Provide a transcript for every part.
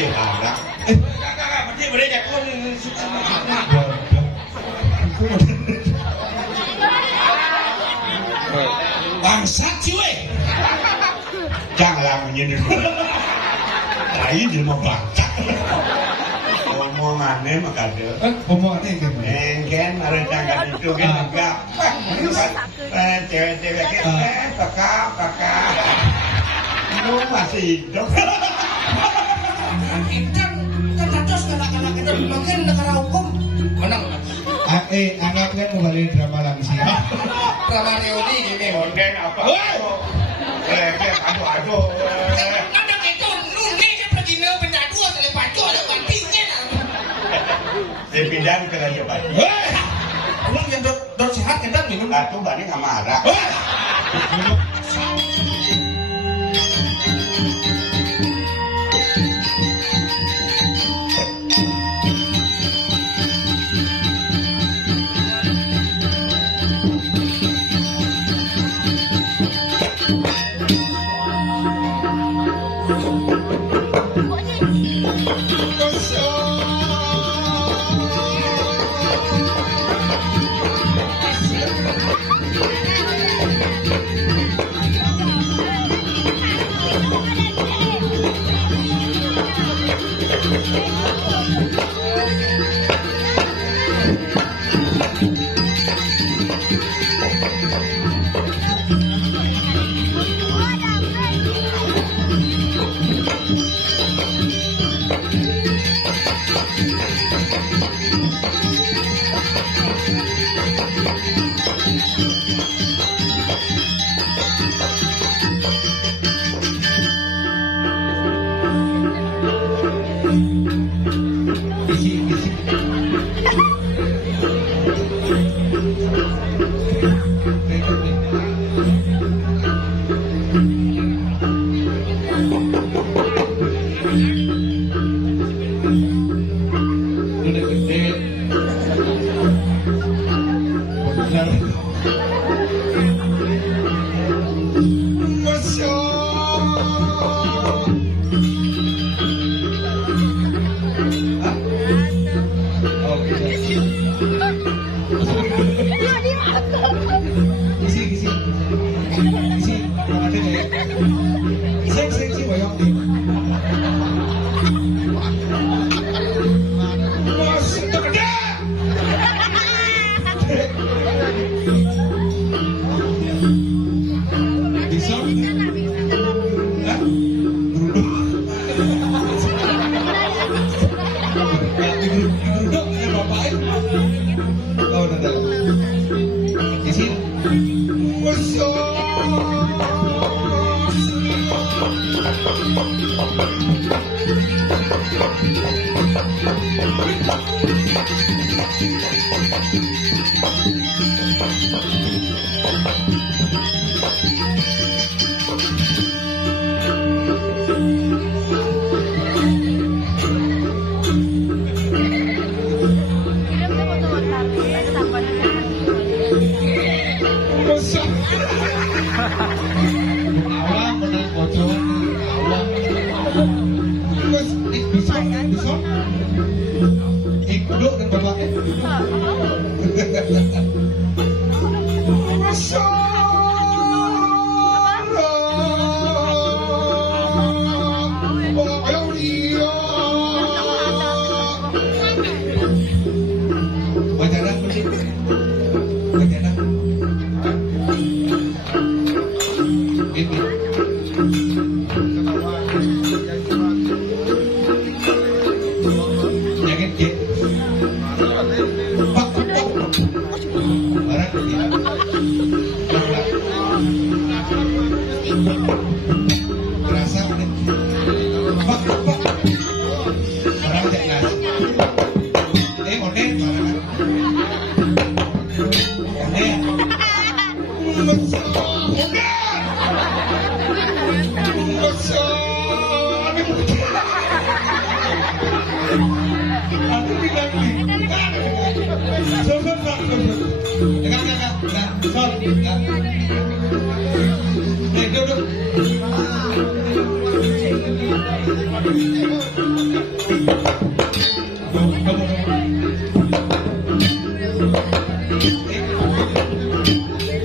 Kakak. Kakak, berarti berarti aku suka banget. Bangsat sih weh. Janganlah menyindir. Lain jelma bangsat. Omongannya makanya. Omongannya yang Engken, ada jangan itu kan enggak. Cewek-cewek kakak. Lu masih hidup. Kan terus kata-kata kita bagian negara hukum. Menang. Anaknya kembali drama langsung. Drama reuni gini. Onden apa? Aduh. Anak itu nuni dia pergi ke benda dua oleh baju ada bantingnya. Saya pindah ke Raja Batu. Ulang yang dor sehat kan minum. Batu bani nggak marah.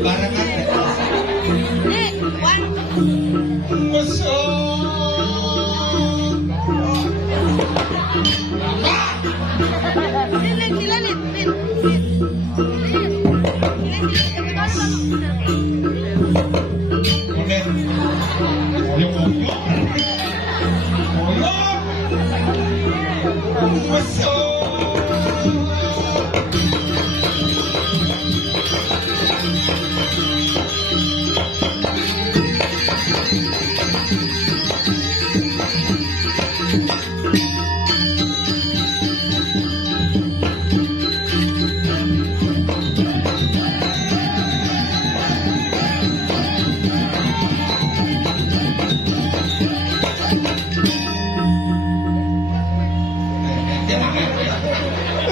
Barangan.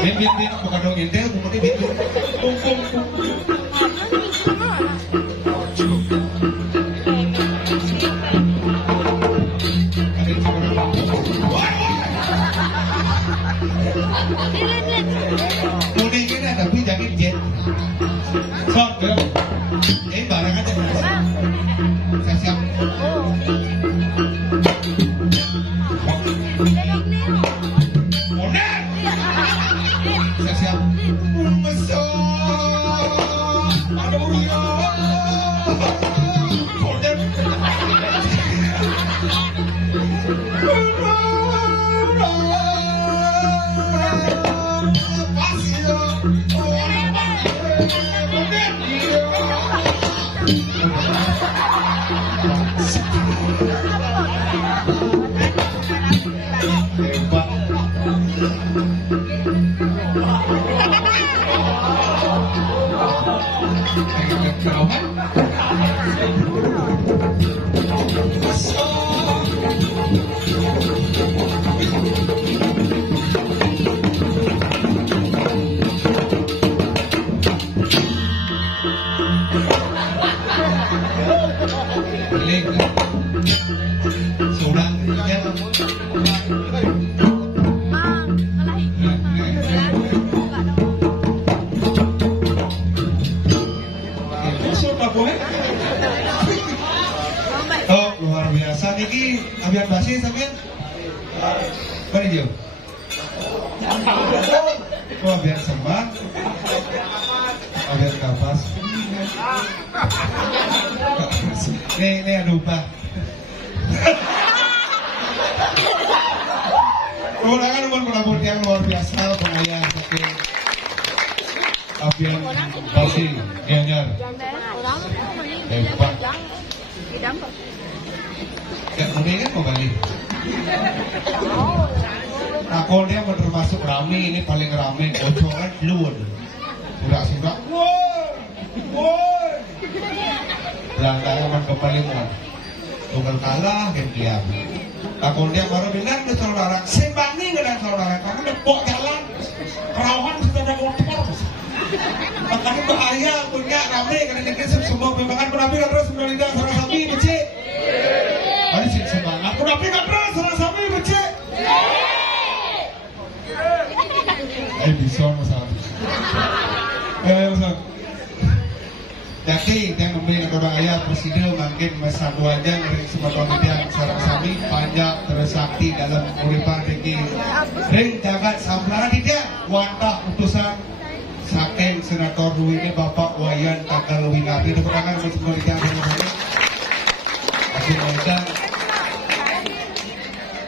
Kemudian bin bukan dong intel, bukan bin. Kuning ini tapi jangan jet. Short ya. Barang aja. Saya siap. Saya siap. Ada burung. Oh, luar biasa niki abian basi sampean. Mari Jo. Oh, abian sembah. Abian kapas. Ini anu Pak. Kemudian nomor yang luar biasa pengayaan saking abian basi Gianyar. Hebat. Ya, mendingan mau balik. Aku dia termasuk rame, ini paling rame. Bocoran luar. Sudah. Woi. Belakangnya man kembali mau. Tunggal kalah, dia. Aku dia baru bilang ke saudara, sembangi dengan saudara. Kamu nepok jalan. Perawan sudah ada motor. Makanya bahaya punya rame karena negeri semua membangan penapi kan terus menolida sarang sapi becek. Mari sih semangat penapi kan terus sarang sapi becek. Bisa masalah. Masalah. Jadi yang memilih kalau ayah presiden mungkin masa dua jam dari semua dia sarang sapi panjang tersakti dalam uripan deki. Ring jagat samlara tidak wantah utusan saking senator Dwi ini Bapak Wayan Tagal Winardi terperangan bersama dengan saya. Kasih mereka.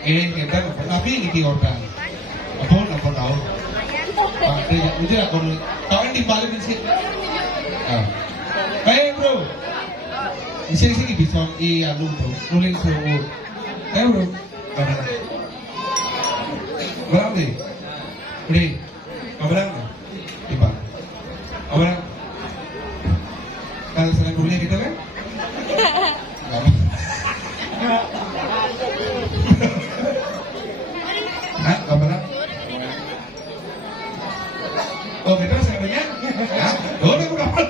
Ini kita tapi ini organ. Apa tahu? Pak dia ujar aku tahu ini balik di sini. Hey bro. Di sini bisa anu bro. Nulis bro. Hey bro. Berapa? Udah. Berapa? Tiba. Orang kalau selain kuliah gitu kan? Hah? Kapan? Oh, betul saya banyak. Hah? Oh, udah berapa?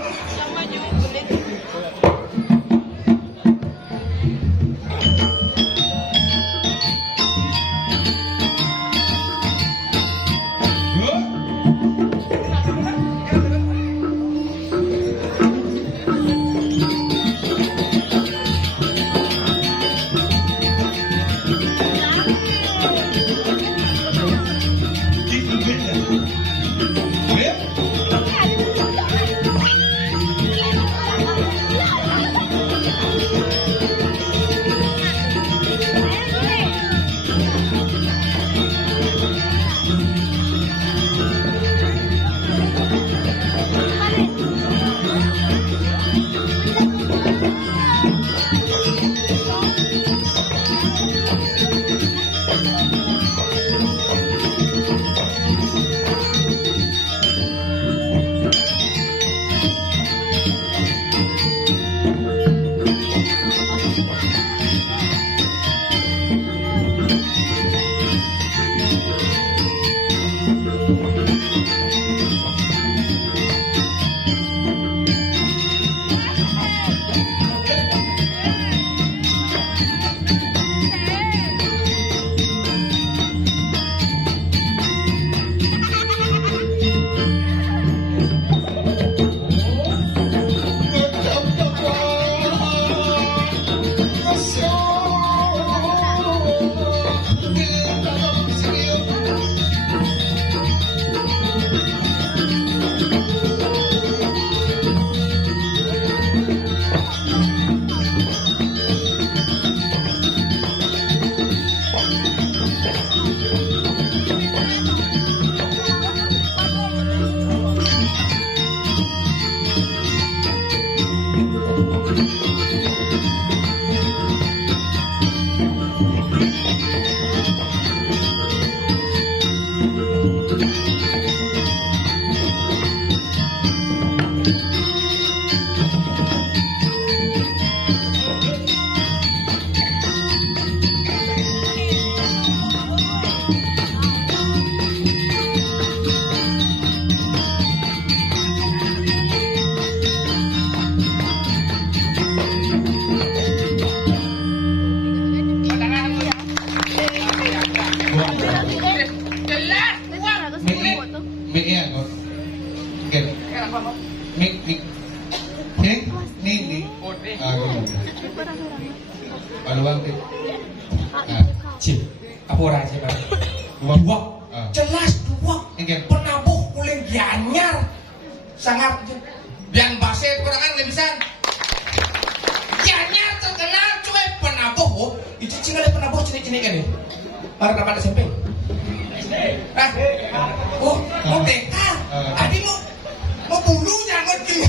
ulang deh. Nah, Cip, apa orang sih Pak? dua. Dua, Ah. jelas dua. Ingin. Penabuh kuling Gianyar, sangat yang bahasa kurangan lebih bisa. Gianyar terkenal cuy penabuh, oh, itu cingale penabuh cini-cini kan nih. Baru dapat SMP. Ah, oh, mau TK. Adi mau bulu jangan gini.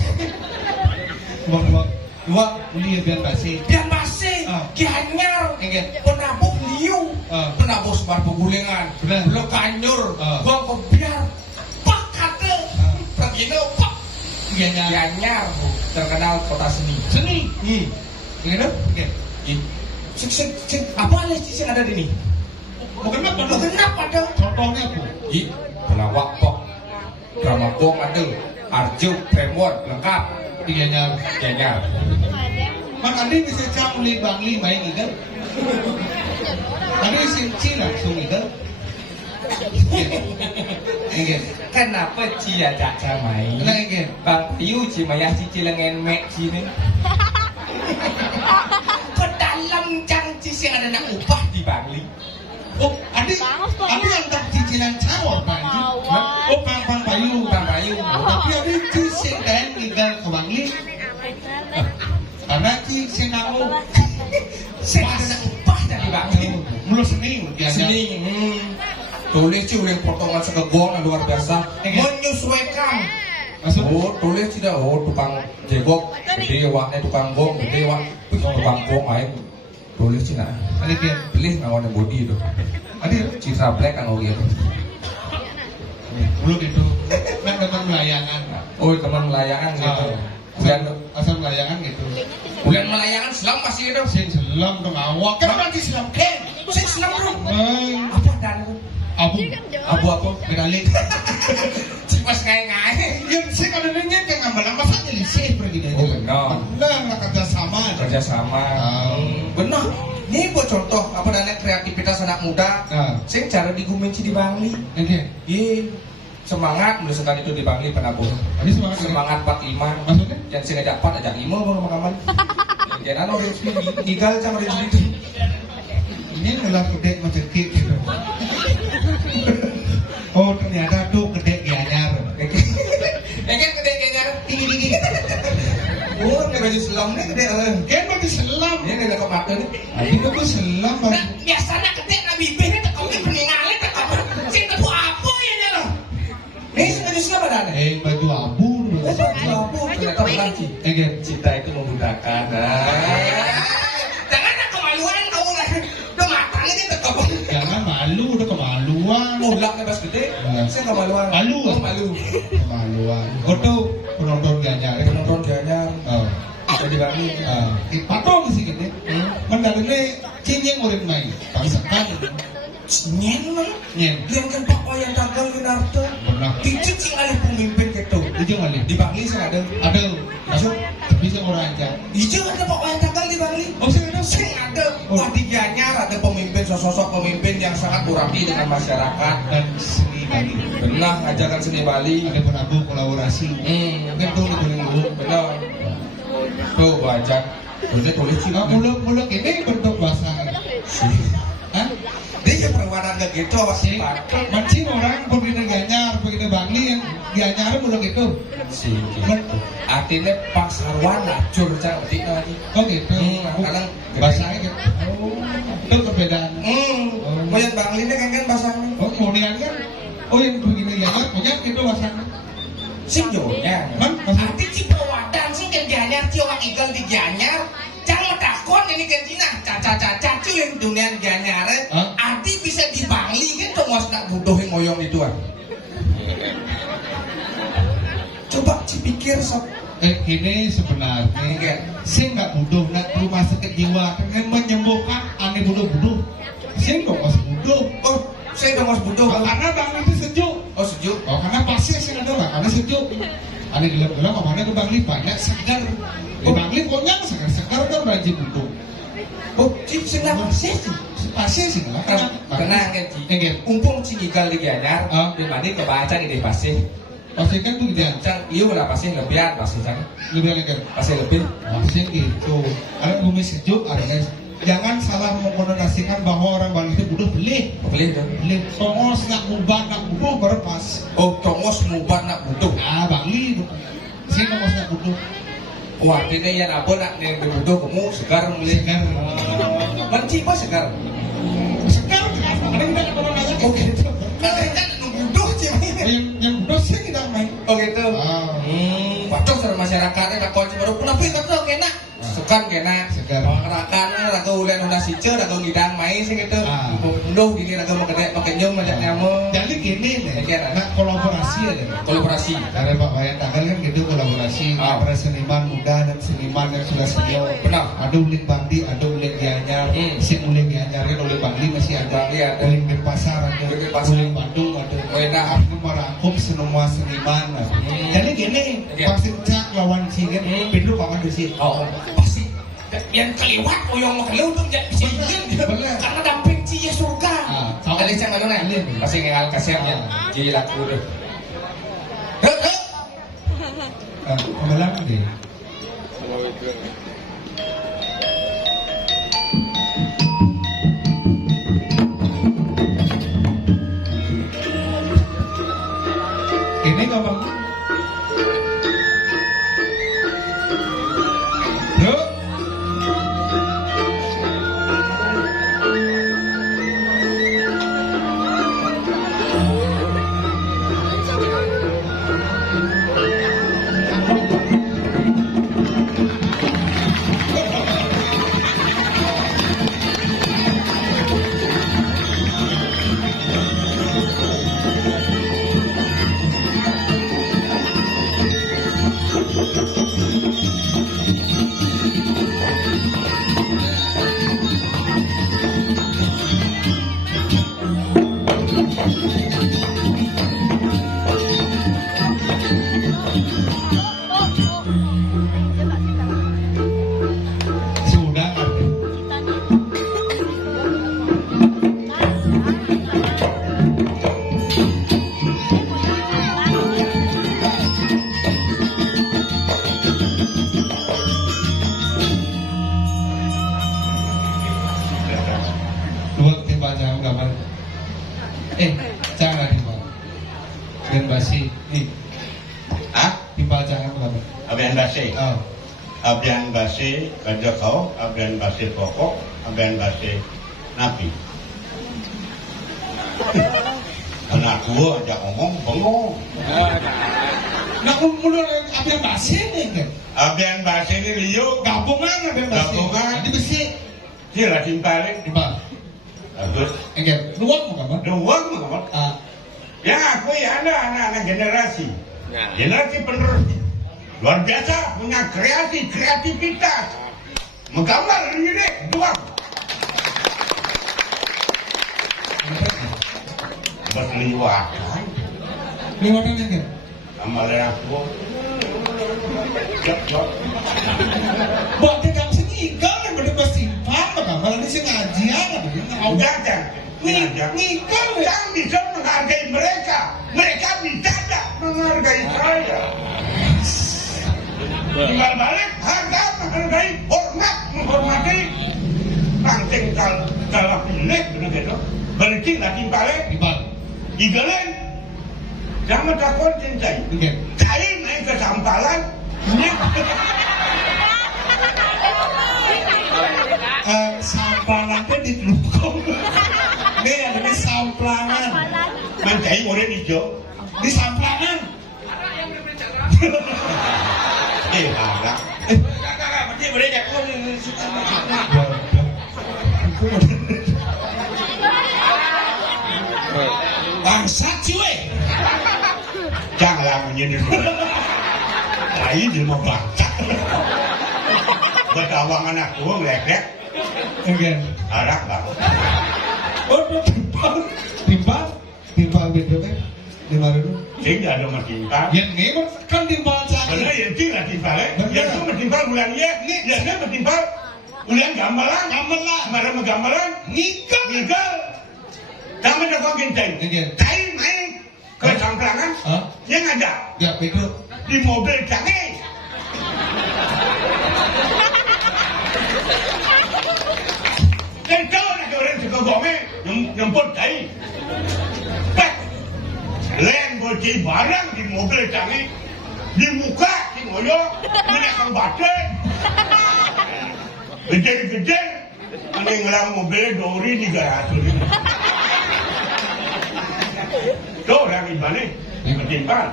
Dua kuliah biar basi. Biar basi, Ah. Gianyar, Ingin. penabuh liu, Ah. penabuh sebar pegulingan, Benar. belum kanyur, Ah. gua kebiar, pak kate, begini pak. Gianyar. Gianyar terkenal kota seni. Seni. Ingin dong? Oke. Sing apa lagi sing ada di sini? Kenapa? Kenapa ada? Contohnya apa? Pelawak pok, drama gong ada, Arjo, Premon lengkap, Gianyar. Gianyar. Mak Andi bisa cak uli Bangli main gitu. Andi sinci langsung gitu. Ingin. Kenapa cia cak camai? Kenapa ingin? Bang Tiu cimayah cici lengan mek cini. Ke dalam janji sing ada nak upah di Bangli. Oh, Andi antar cicilan cawar Bangli. Oh, Bang Bayu. Bang Bayu. Tapi Andi cicing dan tinggal ke Bangli. Karena cicing aku Sing ada nak upah dari Bangli. mulu seni Gianyar. Sini, tulis cuy potongan segegong yang luar biasa. Menyesuaikan. Maksud? Oh, tulis tidak. Oh, tukang jegok, gede waknya tukang gong, gede wak, tukang gong aja. Tulis cina. Andi kian. Pilih ngawan body itu. Andi Citra Black kan gitu. mulu gitu. Nak teman melayangan. Oh, teman melayangan gitu. Bulan Asal melayangan gitu. bulan melayangan Islam masih itu. Sing selam dong awak. Kenapa di Islam Ken? Saya Islam bro. Apa dan Abu. abu apa? Medali. Cipas ngai-ngai. Yang sih kalau nanya kan ngambil masa jadi sih pergi dari. Oh, benar. Benar nggak kerjasama. Kerjasama. Benar. Ini buat contoh apa namanya kreativitas anak muda. Nah, Saya cara digumenci di Bangli. oke. Iya. Semangat menuliskan itu di Bangli penabuh. Tadi semangat. Semangat 45. Maksudnya? Jangan sih ngajak 4 ajak 5 baru makaman. Jangan orang tinggal sama orang itu. Ini adalah gede macam kek gitu. Oh ternyata tuh gede Gianyar. Kan gede kayaknya. Tinggi. Oh, ini baju selam nih gede. Kan bagi selam. Ini gede kok mata nih. Ini bagi selam Nah, bagi. biasanya gede nabi bini tak kau peninggalin tak kau. Sing tepu apa ya nyala? Ini baju selam ada nih. Baju abu dulu. Oh, baju apa? Ternyata benar sih. Oke. Cinta itu memudahkan. Jangan nak kemaluan kau lah. Udah matang ini tak kau. Jangan malu udah kemaluan. Mulaknya pas gede. Saya kemaluan. Malu. Oh, malu. Kemaluan. Oh tuh penonton Gianyar. Penonton dianya. Oh. Ada di Bangli. Patong sih gini. Mendadak cincin murid main. Bangsakan. Nyen man. Nyen. Yang kan Pak Wayan Tagal Winarto. Benar. Dicicing oleh pemimpin gitu. Ujung kali. Di Bangli saya ada. Ada. Masuk. Bisa orang aja. Ijo ada Pak Wayan Tagal di Bangli. Oh sih ada. Sing ada. Wah di Gianyar ada pemimpin sosok pemimpin yang sangat murapi dengan masyarakat. Dan seni Bali. Benar ajakan seni Bali. Ada penabuh kolaborasi. Kan tuh dulu. Benar. Tuh wajah. Udah tulis sih. Nah, muluk ini bentuk bahasa. Hah? Dia perwarna gitu Sih, sih. mancing orang pergi ke Gianyar, pergi ke Bangli yang Gianyar muluk itu. Sih. Artinya pasarwan lacur cantik lagi. Oh gitu. Kadang Bahasanya gitu. Oh, itu perbedaan. Banyak Bangli ini kan bahasanya. Oh, kemudian kan, oh yang pergi ke Gianyar punya itu bahasanya. Sing jonya. Man, Arti cipawadan sing kan Gianyar ciowak igal di Gianyar. Jangan takon ini kan Cina. Caca-caca yang dunia Gianyar. Arti bisa di Bangli kan tuh mas nak butuh yang ngoyong itu kan. Coba dipikir sob. Ini sebenarnya saya nggak butuh nak rumah sakit jiwa karena menyembuhkan aneh butuh. Saya nggak masuk butuh. Oh, saya udah mas butuh. Karena Bangli itu sejuk. Oh sejuk. Oh, karena pasti sih ada lah, karena sejuk. Aneh gelap-gelap kemana ke Bangli banyak segar. Di Bangli konyang segar kan rajin butuh. Oh, cip sing lah sih. Pasti sih lah. Tenang kan Ci. Umpung Ci igal di Gianyar. Di Bangli kebaca nih pasti. Pasti kan tuh dia. Cang, iya udah pasti lebihan pasti cang. Lebih lagi. Pasti lebih. Pasti gitu. Ada bumi sejuk, ada jangan salah mengkonotasikan bahwa orang Bali itu bodoh. Beli tongos nak mubat nak bodoh baru pas. Oh, tongos mubat nak butuh. Bali sih tongos nak bodoh. Wah, ini yang apa nak yang butuh kamu segar beli kan? Benci apa segar? Segar ada kita kalau nanya. Oh gitu. Kalau kan butuh sih. Yang bodoh sih kita main. Oh gitu. Pacok sama masyarakatnya tak kunci baru kenapa itu kena? Sekan kena. Segar. Rakan atau ulen udah sicer atau ngidang main sih gitu. Butuh gini atau mau gede pakai nyung macam nyamuk. Jadi gini nih. Nah kolaborasi aja. Kolaborasi. Karena Pak Wayan Tagal kan gitu kolaborasi antara seniman muda dan seniman yang sudah senior. Benar. Ada uling Bandi, ada uling Gianyar. Si uling Gianyar kan uling Bandi masih ada. Uling Denpasar ada. Uling Bandung ada. Wena aku merangkum semua seniman. Jadi gini, pasti cak lawan si kan, pindu kawan di sini. Oh, pasti. Yang kelewat, yang mau kelewat tuh jadi sih. Karena damping sih ya surga. Ada yang mana nih? Pasti ngal kasih ya. Gila aku deh. Kemalang deh. Ini ngomong. Bro. Sudah ngerti. Dua tiba jangan gambar. Jangan tiba. Dan basi nih. Tiba jangan gambar. Abian basi. Oh. Abian basi kerja kau, abian basi pokok, abian basi nabi. Anak gua aja ngomong bengong. Nah, mulai abian basi nih kan. Abian basi ini liuk. Gabungan abian basi. Gabungan. Di besi. Sila timpalin. Tiba. Bagus. Enggak. Luang mau gambar. Doang ngomong. Ya aku ya anak-anak generasi. Generasi penerus. Luar biasa punya kreativitas. Menggambar ini doang. Berliwatan. Liwatan enggak. Amalan aku. Jep. Buat tidak sini ikan yang berdua simpan, malah di sini ngajian, Udah kan? Nikah Yang bisa menghargai mereka. Mereka tidak menghargai saya. Tinggal balik, menghargai, hormat, menghormati. Pangting kalau pilih, begitu. Berarti lagi balik, igalen. Jangan takut cintai. Cari main ke sampalan. Sampalan kan di Telukong. Ini ada samplangan. Mencari orang hijau. Di samplangan. Harap. Kakak, berarti mereka pun suka makan. Bangsat cuy. Janganlah menyindir. Lain dia mau baca. Betawangan aku ngelek-lek. Enggak. Harap bang. Oh, timbal beda kan? Timbal itu. Sehingga ada matimpal. Yang ini kan timbal cakit. Benar yang tidak timpal. Yang itu matimpal bulan ya. Yang itu matimpal bulan gambaran. Mana menggambaran? Nikah. Kamu nak kau genteng. Cai main ke samplangan. Yang ada. Ya itu. Di mobil canggih. Dan kau nak orang suka gome nyemput tai. Pek. Len bocil barang di mobil kami. Di muka di ngoyo menekan baterai. Gede-gede meninggalan mobil dori di garasi. Tuh orang di mana? Timpal.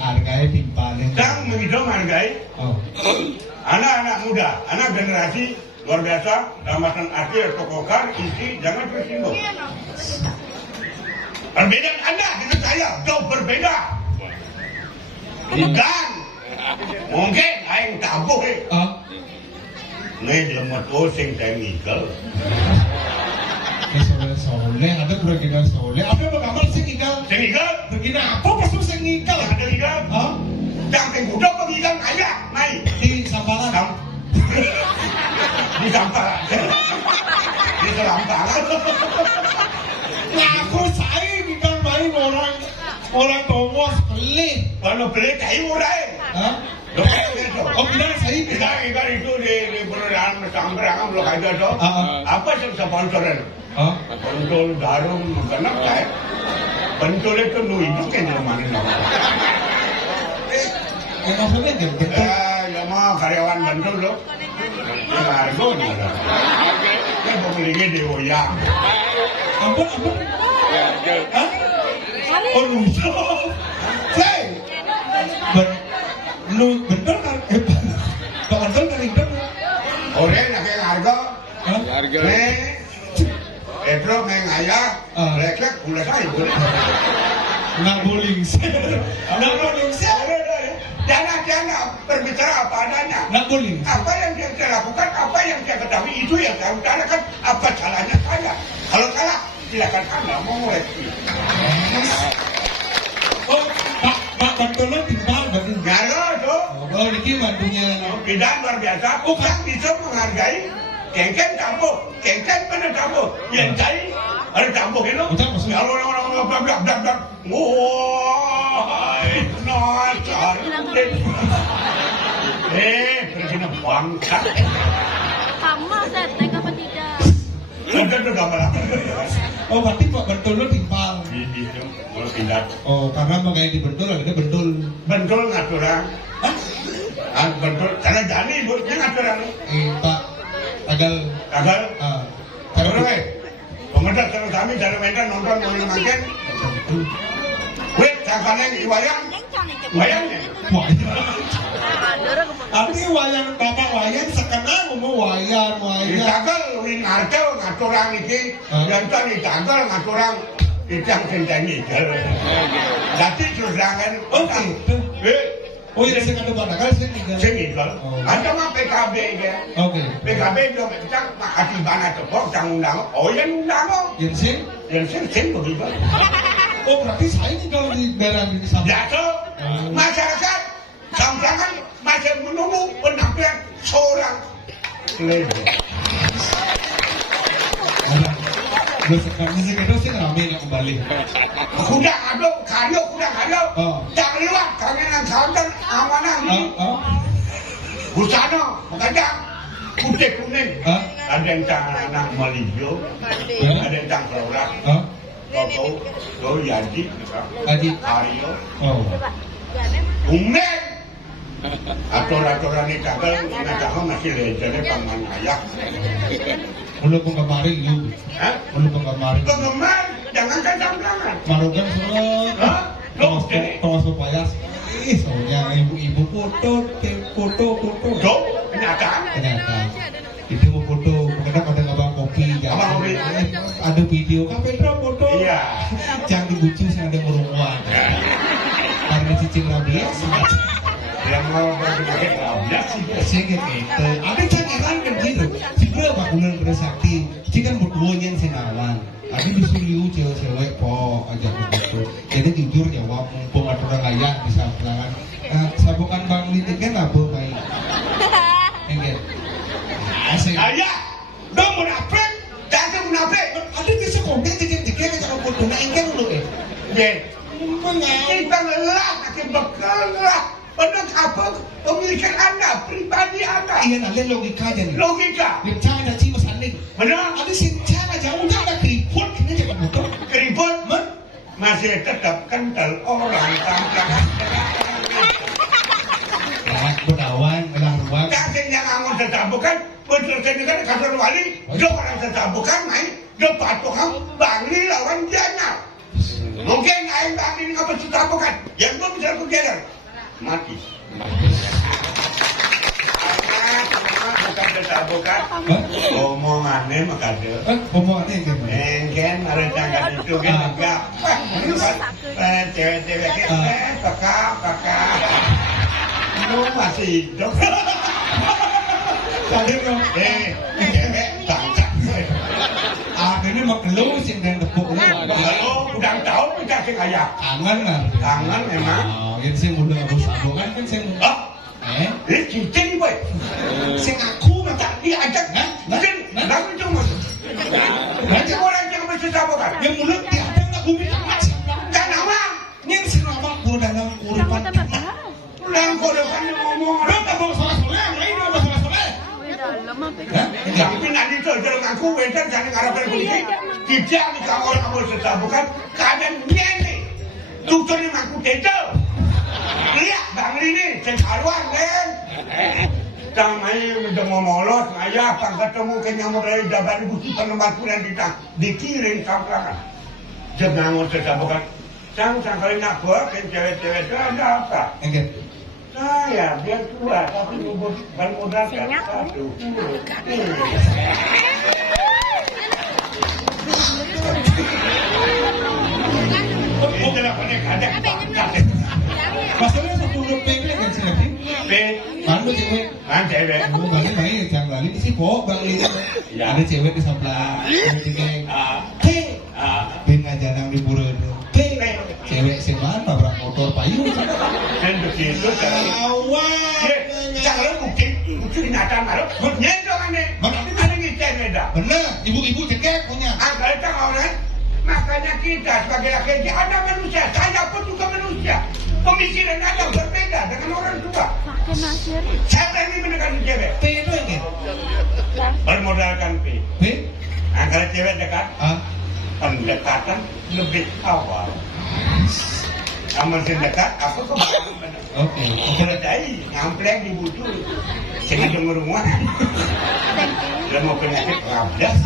Harganya timpal. Sedang menghitung hargai. Anak-anak muda, anak generasi luar biasa, dalam arti tokokar, isi, jangan tersinggung. Perbedaan Anda dengan saya jauh berbeda. Dan mungkin aing tabuh nih lemot sing saya ngikal. Soleh, ada kira-kira soleh. Apa yang bergambar sing ngikal? Sing ngikal? Begini apa pas lu sing ngikal? Ada ngikal? Jangan kuda pengikal kaya, mai. Di Samparan. Di Samparan. Di Samparan. Ngaku saya ngikal main orang tua beli. Kalau beli kayu murah. Oh bilang saya kita itu di perusahaan Sambrang belum ada tuh. Apa sih sponsoran? Bentul darum kenap saya. Bentul itu lu itu kan di mana nama? Maksudnya gitu. Ya mah karyawan bentul lo. Ya harga nih. Ya pemiliknya di Oyang. Apa? Oh lucu. Saya. Lu bener kan? Kau bener kan itu? Orang nak yang harga. Nih. Itu mengaya. Mereka pula saya boleh. Nak bowling. Jangan berbicara apa adanya. Nak bowling. Apa yang dia lakukan, apa yang dia ketahui itu yang saya utarakan. Apa salahnya saya? Kalau salah, silakan Anda mau ngoreksi. Oh, Pak Bantolo timpal berarti. Ngaruh tuh. Oh, ini bantunya. Bidan luar biasa. Bukan bisa menghargai. Kengken campur, kengken benar campur. Yang cari ada campur itu. Betul maksudnya. Kalau orang blak. Wah, nasar. Presiden bangsa. Sama setek apa tidak? Itu gambar. Oh, berarti Pak Bantolo timpal. Itu kalau tidak. Oh, karena makanya di bentul, ada bentul. Bentul ngaturan. Bentul. Karena jani bosnya ngaturan. Pak Tagal. Terus, pemerintah terus kami dari Medan nonton makin. Wait, sekarang wayang. Wayangnya. Tapi wayang bapak wayang sekenal ngomong wayang. Ditagal wing artel ngaturang iki, jantan ditagal ngaturang idang sendiri. Jadi terus jangan. Oke. Oh iya saya kata Tagal saya tinggal. Sengikal. Ada mah PKB ya. Oke. PKB itu macam akibana tepok undang. Oh yang undang. Yang sing begitu. Oh berarti saya tinggal di daerah ini sama. Jatuh masyarakat Sampangan masih menunggu penampilan seorang lady. Gue sekarang sih rame yang kembali. Kuda kayu. Jangan lewat karena yang santan amanah ini. Busana, makanya putih kuning. Ada yang tanah Malijo, ada yang tanah Florak. Kau Yaji, Aryo, Umen. Aturan-aturan ini kakak, masih lejarnya paman ayah. Mulu penggemari yuk. Mulu penggemari. Penggemar, jangan kan samlangan. Marogan soalnya. Tomas Pepayas. Soalnya ibu-ibu foto. Jom, kenyataan. Itu mau foto, kadang ada abang kopi. Abang kopi. Ada video, kafe foto. Iya. Jangan dibucu, saya ada merumuan. Karena cicing rabies. Yang mau berpikir rabies sih. Gitu. Ada cakaran kan gitu. Juga bangunan bersakti. Jika berduanya yang senawan. Ada disuruh cewek-cewek aja begitu. Jadi jujur jawab mumpung ada orang kaya bisa pelanggan. Sabukan bang Litik kan apa baik. Enggak. Asik. Ayah, dong munafik. Jangan munafik. Ada di sekolah jika kita foto na enggak dulu Ya. Kita lelah, kita bekerja. Benar apa pemilikan Anda, pribadi Anda. Iya, nanti logika aja nih. Logika. Yang cahaya dan cimas aneh. Benar? Ada sincana jauhnya ada keriput ini jadi betul. Keriput masih tetap kental orang tampilan. Rawat bedawan, belah ruang. Kakek yang angon tertabukan, berterkini kan kantor wali, do orang tertabukan main, do patokan, bangli lawan jana. Mungkin aing bangli ini apa tertabukan, yang belum bisa kugelar, mati. Bukan tertabukan, omongannya makanya. Omongannya yang Engken ada tanggal itu kan enggak. Cewek-cewek kakak. Lu masih hidup. Tadi dong. Cewek tangkap. Ini mah keluh sih dan tepuk lu. Lalu udah tahu kita sih kayak Kangen lah. kangen memang. Oh, ini sih mudah harus abokan kan sih. Oh, ini cincin boy. Sing aku mata diajak. Mungkin lalu cuma. Nanti orang yang mesti sabar. Yang mulut dia ada nggak bumi macam. Kan nama. Ini sih nama guru dalam kuripan. Pulang kau depan ngomong. Lu tak mau salah-salah, main mau salah-salah. Tapi nanti tu jangan aku wetan jangan harapan polisi. Tidak di kamar kamu sedang bukan keadaan ini. Dokter ni aku tejo. Lihat bang ini cekaruan kan. Tamai udah mau molos, ayah apa ketemu kenyamuk dari dapat bukti penempat pulang dikirim sampelan. Jangan mau sedang bukan. Sang kali nak buat cewek-cewek itu ada apa? Enggak. Saya biar tua tapi ban modal satu. Itu lah punya kadang. Masalahnya satu rupiah ini kan sih nanti. Malu cewek. Kan cewek. Kamu balik main jangan balik sih kok balik. Ada cewek di sebelah. Cewek. Ben ngajanang di bureun. Cewek sih mana nabrak motor payung. Dan begitu cara Awak. cara bukti ingatan malu. Nyendong aneh. Ada ngicen beda. Bener, ibu-ibu cekek punya. Angkat itu orang. Makanya kita sebagai laki-laki ada manusia. Saya pun juga manusia. Pemikiran Anda berbeda dengan orang tua. Siapa yang menekan cewek? P itu ingin. Bermodalkan P. P? Nah, kalau cewek dekat, Ah. pendekatan lebih awal. Amal dekat, aku kebalang benar. Oke. Keledai, ngampleng di butuh. Jangan dengar rumah. Dia mau penyakit rabdas.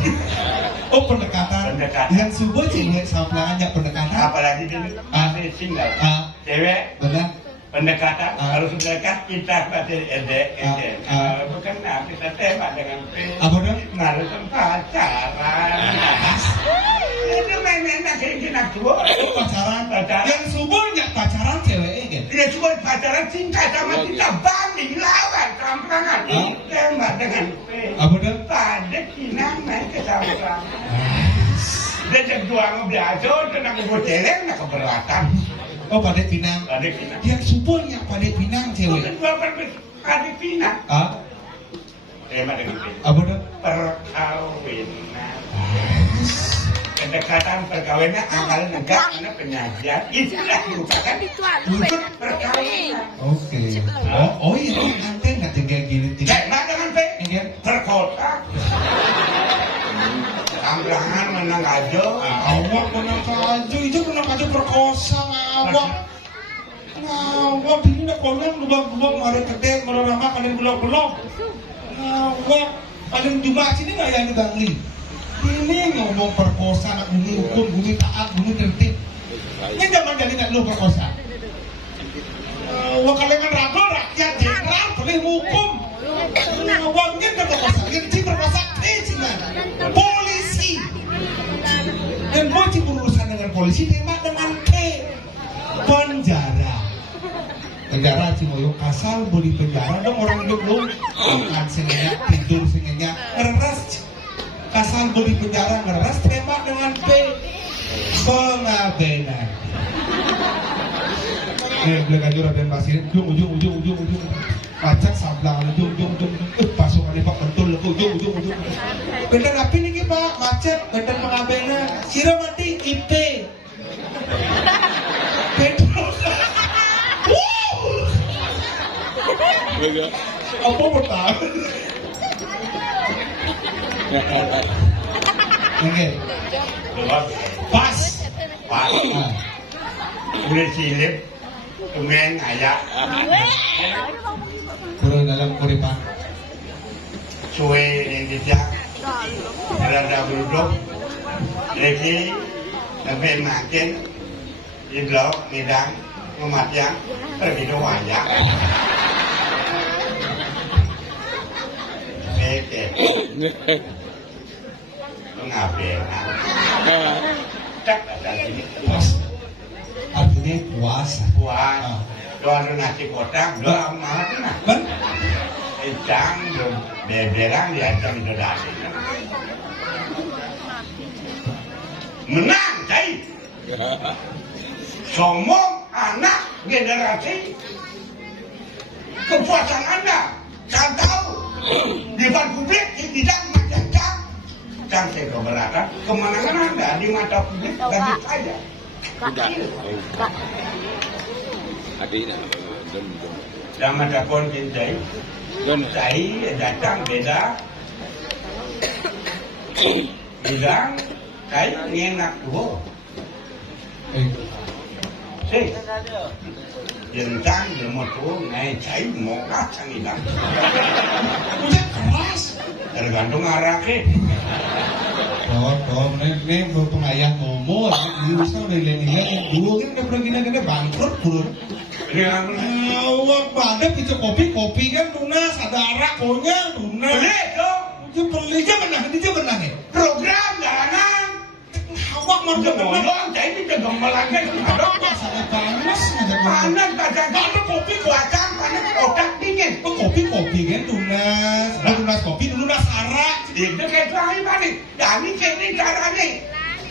Oh pendekatan. Pendekatan. Yang subuh cewek sama aja pendekatan. Apalagi dulu masih single. Cewek Benar. pendekatan harus mendekat kita pada bukan kita tembak dengan Apa dong? harus pacaran. Itu main-mainan kayak gini tua. Pacaran. Pacaran. Yang subuhnya pacaran cewek kan? Dia cuma pacaran cinta sama kita banding lawan kampangan. Tembak dengan Apa dong? pada kinang main ke kampangan. Dan dua ngobrol tentang boceleng nak keberatan. Oh pada Pinang. Pada kinang. Yang subuhnya pada Pinang cewek. Dua pada pinang. Ah. Tembak dengan Apa dong? perkawinan. Kedekatan perkawinan akal negara karena penyajian itulah merupakan wujud perkawinan. Oke. Oh itu nanti nggak kayak gini. Tembak dengan P. Iya. Perkotak. Kampangan menang aja. Awak menang kaju itu menang kaju perkosa awak. Awak ini nak kolam lubang-lubang ada kedek merama kalian belok-belok. Awak paling cuma sini nggak yang dibangli. Ini ngomong perkosa nak bumi hukum, bumi taat, bumi tertib. Ini zaman jadi nak lu perkosa. Awak kalian ragu rakyat jenderal boleh hukum. Awaknya kan perkosa, yang si perkosa sini polisi. Dan mau berurusan dengan polisi tembak dengan P. Penjara. Penjara Cimoyo kasal beli penjara dong orang hidup lu makan sengenyak tidur sengenyak ngeres kasal beli penjara ngeres tembak dengan P. Pengabenan. Beli kajur dan pasir ujung pacak sablang ujung pasukan Pak betul ujung bener apa nih Pak macet bener pengabenan sira mati IP betul apa betul Oke. Pas. Pas. Nah, Udah silip. Tumen ayak. turun dalam kuripan. Cuy yang dijak. Berada beruduk. Lagi. Lebih makin. Idlok. Nidang. Mematya. Pergi doang ya. Oke. Ngapain? Cak ada sini. Puas. Artinya puasa. Puas. Doa nasi kotak, doa mana? Ben? Icang, beberang diancam dodasi. Menang, cai. Somong anak generasi kepuasan Anda. Saya tahu di depan publik tidak macam-macam. Saya keberatan kemenangan Anda di mata publik bagi saya. Dalam mata konten saya, datang beda. Bilang, saya ngenak dulu. Sih, jentang bermotor naik cai mau kacang hilang. Udah keras, tergantung arahnya. Oh, ini berhubung ayah ngomong, bisa udah hilang-hilang. Dulu kan udah pernah gini-gini bangkrut, bro. Awak pada picu kopi kan lunas, ada arak punya lunas. Beli dong. Itu belinya benar nih. Program jalanan. Awak mau Nolong, saya ini kegembelannya kemarin. sangat panas, ada Panas, ada kopi kuacan, panas otak dingin. kopi kan lunas kopi, lunas arak. Itu kayak terakhir balik. Jadi ini caranya.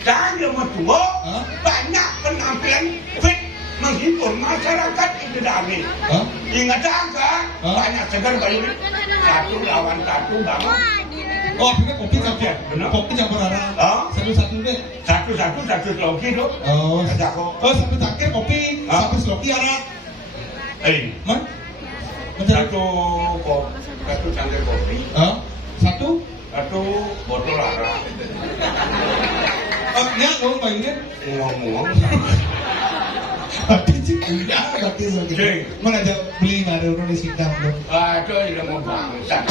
Saya mau tua, banyak penampilan fit menghibur masyarakat itu dari. Ingat kan? Banyak segar kayak ini. Satu lawan satu banget. Oh, akhirnya kopi campur arak. Satu-satu deh. Satu sloki tuh. Oh, Ada kok. satu cangkir kopi, satu sloki arak. Man? Satu cangkir kopi. Satu? Satu botol arak. Ya, lo bayangin. Ngomong. Berarti segitu. Cing. Mana aja beli nggak ada orang di Sintang bro. Itu udah mau bangsat.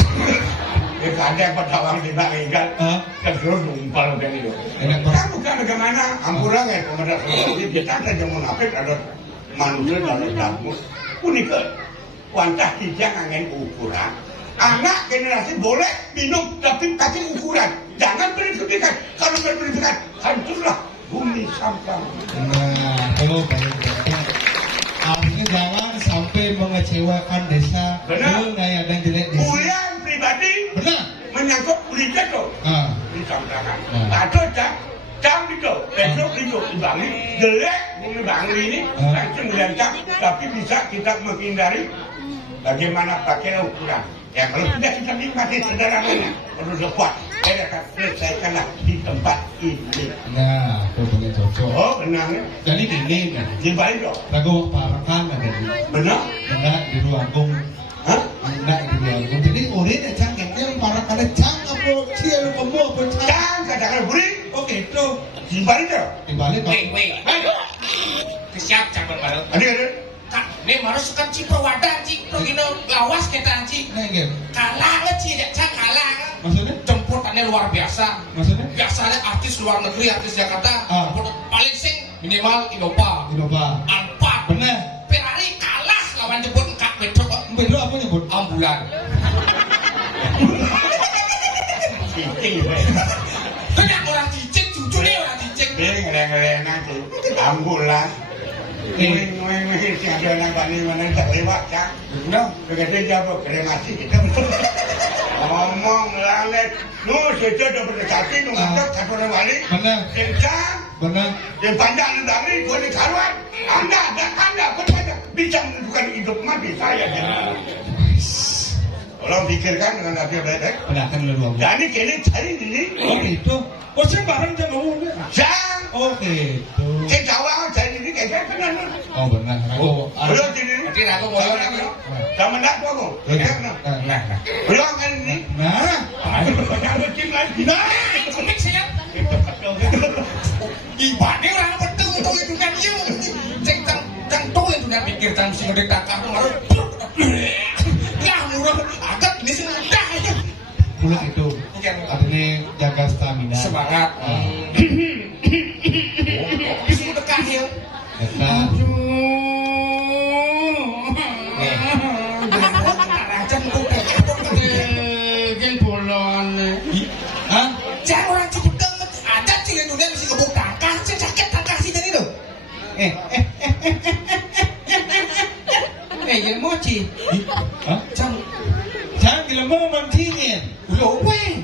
Ya ada yang petawang di Bangikan. Terus numpal kan itu. Kan bukan bagaimana. Ampura kayak pemerintah sendiri. Kita ada yang munafik ada manusia dalam dapur. Unik ke. Wantah tidak angin ukuran. Anak generasi boleh minum tapi kasih ukuran. Jangan berlebihan. Kalau berlebihan hancurlah bumi sampah. Nah, kalau bayang-bayang. Artinya jangan sampai mengecewakan desa. Benar. Kayak ada yang jelek desa. Ulian pribadi. Benar. Menyangkut ulian itu. Di sampingan. Atau jam itu. Besok itu dibangun. Jelek bumi bangun ini. Langsung dilancang. Tapi bisa kita menghindari. Bagaimana pakai ukuran. Ya kalau tidak kita nikmati sederhananya. Perlu lepas. Saya akan selesaikanlah di tempat ini. Nah, itu paling cocok. Oh benar. Jadi gini kan. Di balik dong. Ragu parakan ada di. Benar. Enggak di Ruanggung. Hah? Enggak di Ruanggung. Jadi urin ya cangkengnya parakan ada cang apa cia lu kamu apa cang? Cang katakan buri. Oke itu. Di balik dong. Di balik. Wait. Siap campur bareng. Ada. Kak, ini harus kan cipro wadah cipro gini lawas kita cip. Nah gitu. Kalah sih ya cang kalah. Maksudnya? Jemputannya luar biasa. Maksudnya? Biasanya artis luar negeri, artis Jakarta, paling sing minimal Innova, Alphard, Bener. Ferrari kalah lawan jemput kak Pedro. Pedro apa nyebut? Ambulan. Cicing. Banyak orang cicing, jujur nih orang cicing. Ini ngeleng-ngeleng nanti. Ambulan. Ngomong-ngomong ada anak bani mana tak lewat cang. No, begitu jawab kremasi kita. Ngomong langit. Lu saja dah berdekati tu mantap satu orang wali. Benar. Kencang. Benar. Yang panjang dari kau ni karuan. Anda pun bisa menentukan hidup mati saya. Tolong pikirkan dengan hati baik-baik. Pendatang lu dua. Jadi kini cari diri. Oh gitu. Oh saya bareng jangan ngomongnya. Jang. Oh gitu. Saya jawab cari diri kayak benar. Oh benar. Belum diri. Nanti aku mau lagi. Kamu nak tu aku. Nah. Belum kan ini. Nah. Aduh, jangan tim lagi. Nah, Komik saya. Ibane orang betul betul itu kan iya. Cek tang tol itu dan pikir tang sing ngedek takar kemarin. Ya murah agak ini sih mudah aja. mulut itu. Artinya jaga stamina. Semangat. Bisa dekat ya. Dekat. Rajan tuh gen bolon. Hah? Jangan orang cepet banget. Ada cilin dunia mesti gebuk tangkah. Sakit tangkah sih jadi tuh. Yang mochi. Hah? Jangan gila mau mancingin. Loh, weh.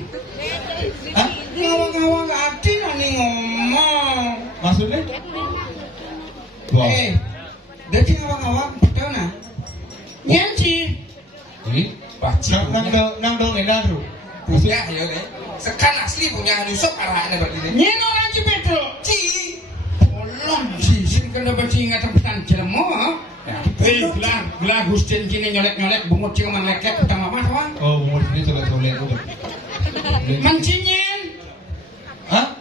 Hah? Ngawang-ngawang ati nih ngomong. Maksudnya? Wow. Jadi ngawang-ngawang betul nah. Nyanci. Nang dong enak tuh. Punya ya deh. Sekan asli punya nusuk arahnya berarti. Nyen orang ci Petro. Ci. Polon ci. Sini kena baca ingatan petan jelmo. Gelah Gustin kini nyolek-nyolek bungut cing leket petang lama sama. Oh, umur ini colek-colek udah. Mencinyen. Hah?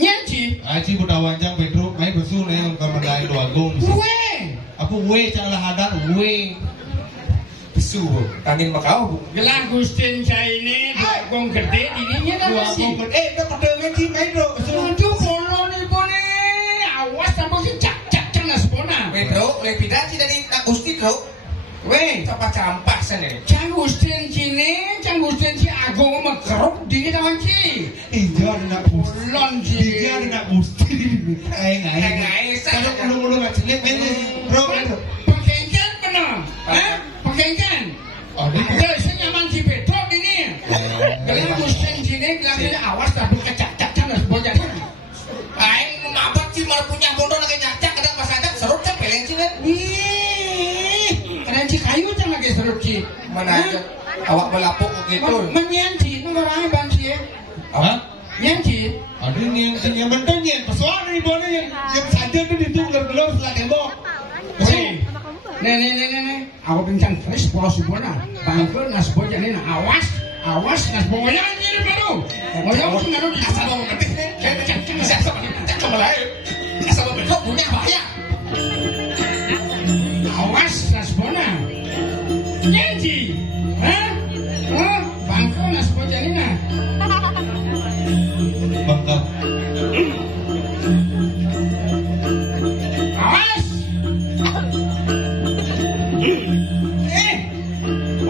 Nyanci. Aci buta wanjang Pedro, main besu nih yang kamar lain doa gong. Weh. Apa we cara hadar we. Besu. Tangin makau. Gelah Gustin ini gong gede dininya kan Doa masih. gong. Dah pedengan sih main do. Aduh, kolon ibu nih. Awas sama si cak-cak cernas bona. Pedro, lebih dari Gusti bro. Weh, campak sana. Cang Gustin cini, Cang Gustin si Agung mekeruk dini taman ci. Iya, nak gusti. Kolon ci. Iya, nak gusti. Ngai. Kalau ulu-ulu macam ni, main bro. Pengkencan benar. Pengkencan. Oh, ni. Kalau saya nyaman si Pedro dini. Kalau Gustin cini, gelasnya awas tapi kecak-cak cernas bona. Aing mabat sih malah punya bodoh lagi nyacak kadang pas ajak serut kan peleng sih kan. Kalian ci kayu can lagi serut ci. Mana aja awak belapuk gitu. Menyanci nomor orangnya bang sih. Hah? Nyanci. Aduh ni yang betul ni persoalan ni bona yang saja tu itu gelap-gelap setelah tembok. Weh. Nih. Aku pincang keris polos bona. Bangkel nas boja nih awas nas boya ni baru. Boya aku ngaruh di asal bang ngerti. Cak melahir. Asal bang punya bahaya. Awas nas bona. Nyanci. Hah? Bangkel nas boja nih nah. Bangka. Awas!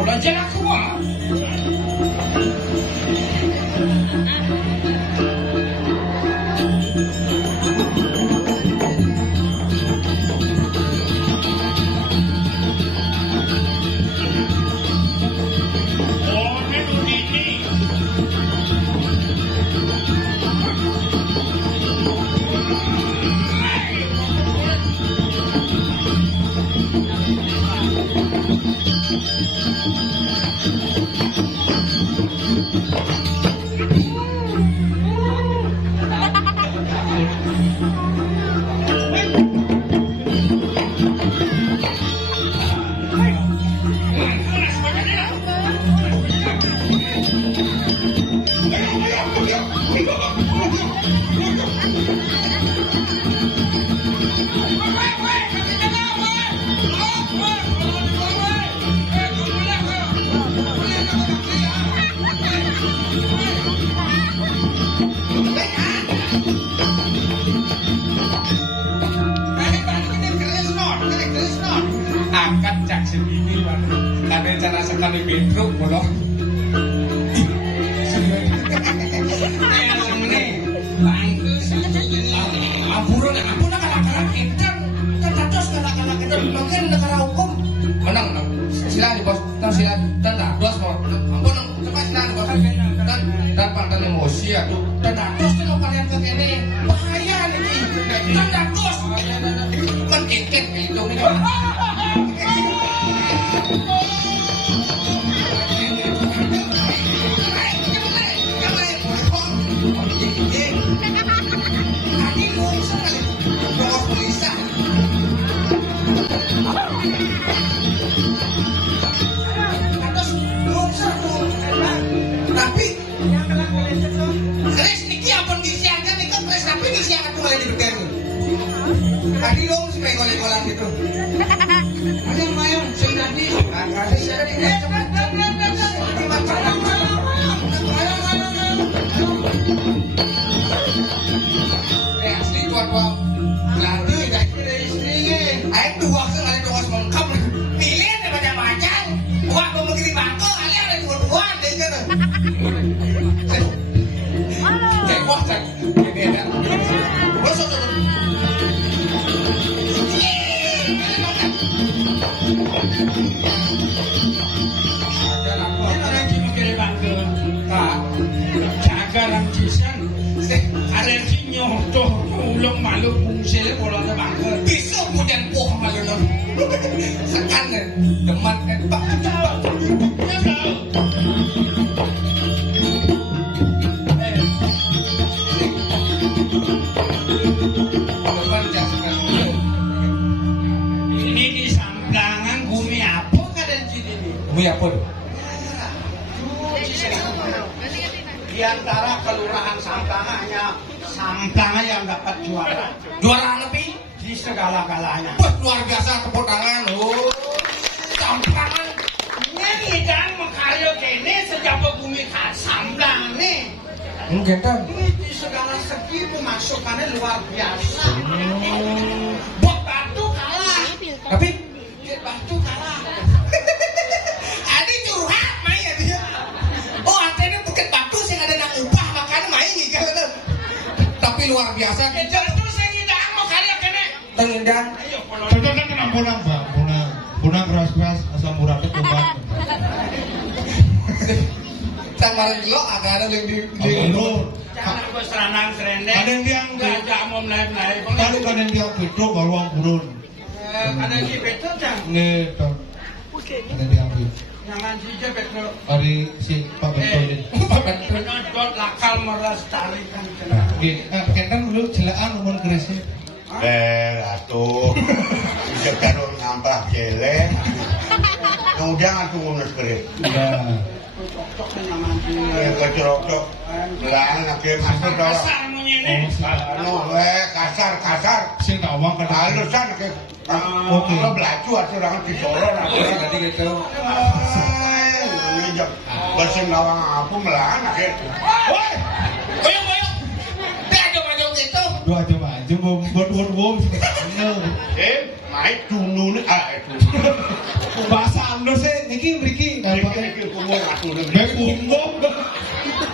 Udah jalan keluar. Angkat cak segini ada cara sekali Pedro bolong. Ampun kalak-kalak edan kan dados kalak-kalak edan bagian negara hukum. Menang sila di bos sila dan dados ampun cepat sila di bos dan pantan emosi aduh dan dados kalau kalian ke kene bahaya nih dan dados kan kekek itu nih. Tapi kolang gitu. Mayang, sing tadi. Kasih saya di asli tua belanda ya istrinya. Ayo dua kali dua semangkap. Pilih ada macam-macam. Wah, mau begini bangko, ali ada dua-duaan deh kan. Cewek kan, beda. Bosok. Jagarang cisan, alergi nyoto, ulung malu bungsil bola ke bangker. Besok kemudian poh malu dong. Sekarang demat dan pak. Ini di Samplangan bumi apa kadang sini nih? Bumi apa? Di antara kelurahan Samplangannya, Samplangan yang dapat juara. Juara lebih Di segala-galanya. buat luar biasa tepuk tangan. Oh, Samplangan. Ini kan mengkaryo kene sejak bumi khas Samplangan nih. Mungkin kan. Ini di segala segi pemasukannya luar biasa. Buat batu kalah. Tapi Batu kalah. Adi curhat main ya dia. Oh, antena bukit batu sih ada nang upah makanya main nih kan. Tapi luar biasa. Kejar itu saya tidak mau karya kene. Tengindang. Ayo, kalau Contoh kan kenapa punang, Pak? Punang keras-keras asam uratnya kumat. Sama lo agak ada yang di Menurut jangan gue seranang serendeng. ada yang diang Gajah mau naik-naik. paling kan yang diang petro baruang burun. Ada di betul jang. Ngeto. Ada diang petro. Jangan saja betul. Hari si Pak Beto ini. Penodot lakal melestarikan Gini, kentan dulu celaan umur kerisnya. atuh bisa karo nambah jelek kemudian atuh ngurus kere Ya. yang kecerok-cerok belaan lagi masuk dong kasar ini. kasar Sing tawang kan halusan lagi Oke. lo belacu atuh orang disorot Jadi gitu. ini jam bersin lawang aku melaan lagi Woi, boyong. Dia aja gitu. dua aja maju bom main dunu nih itu bahasa Ando sih niki mriki pakai ini kumur atuh nih bebunggo.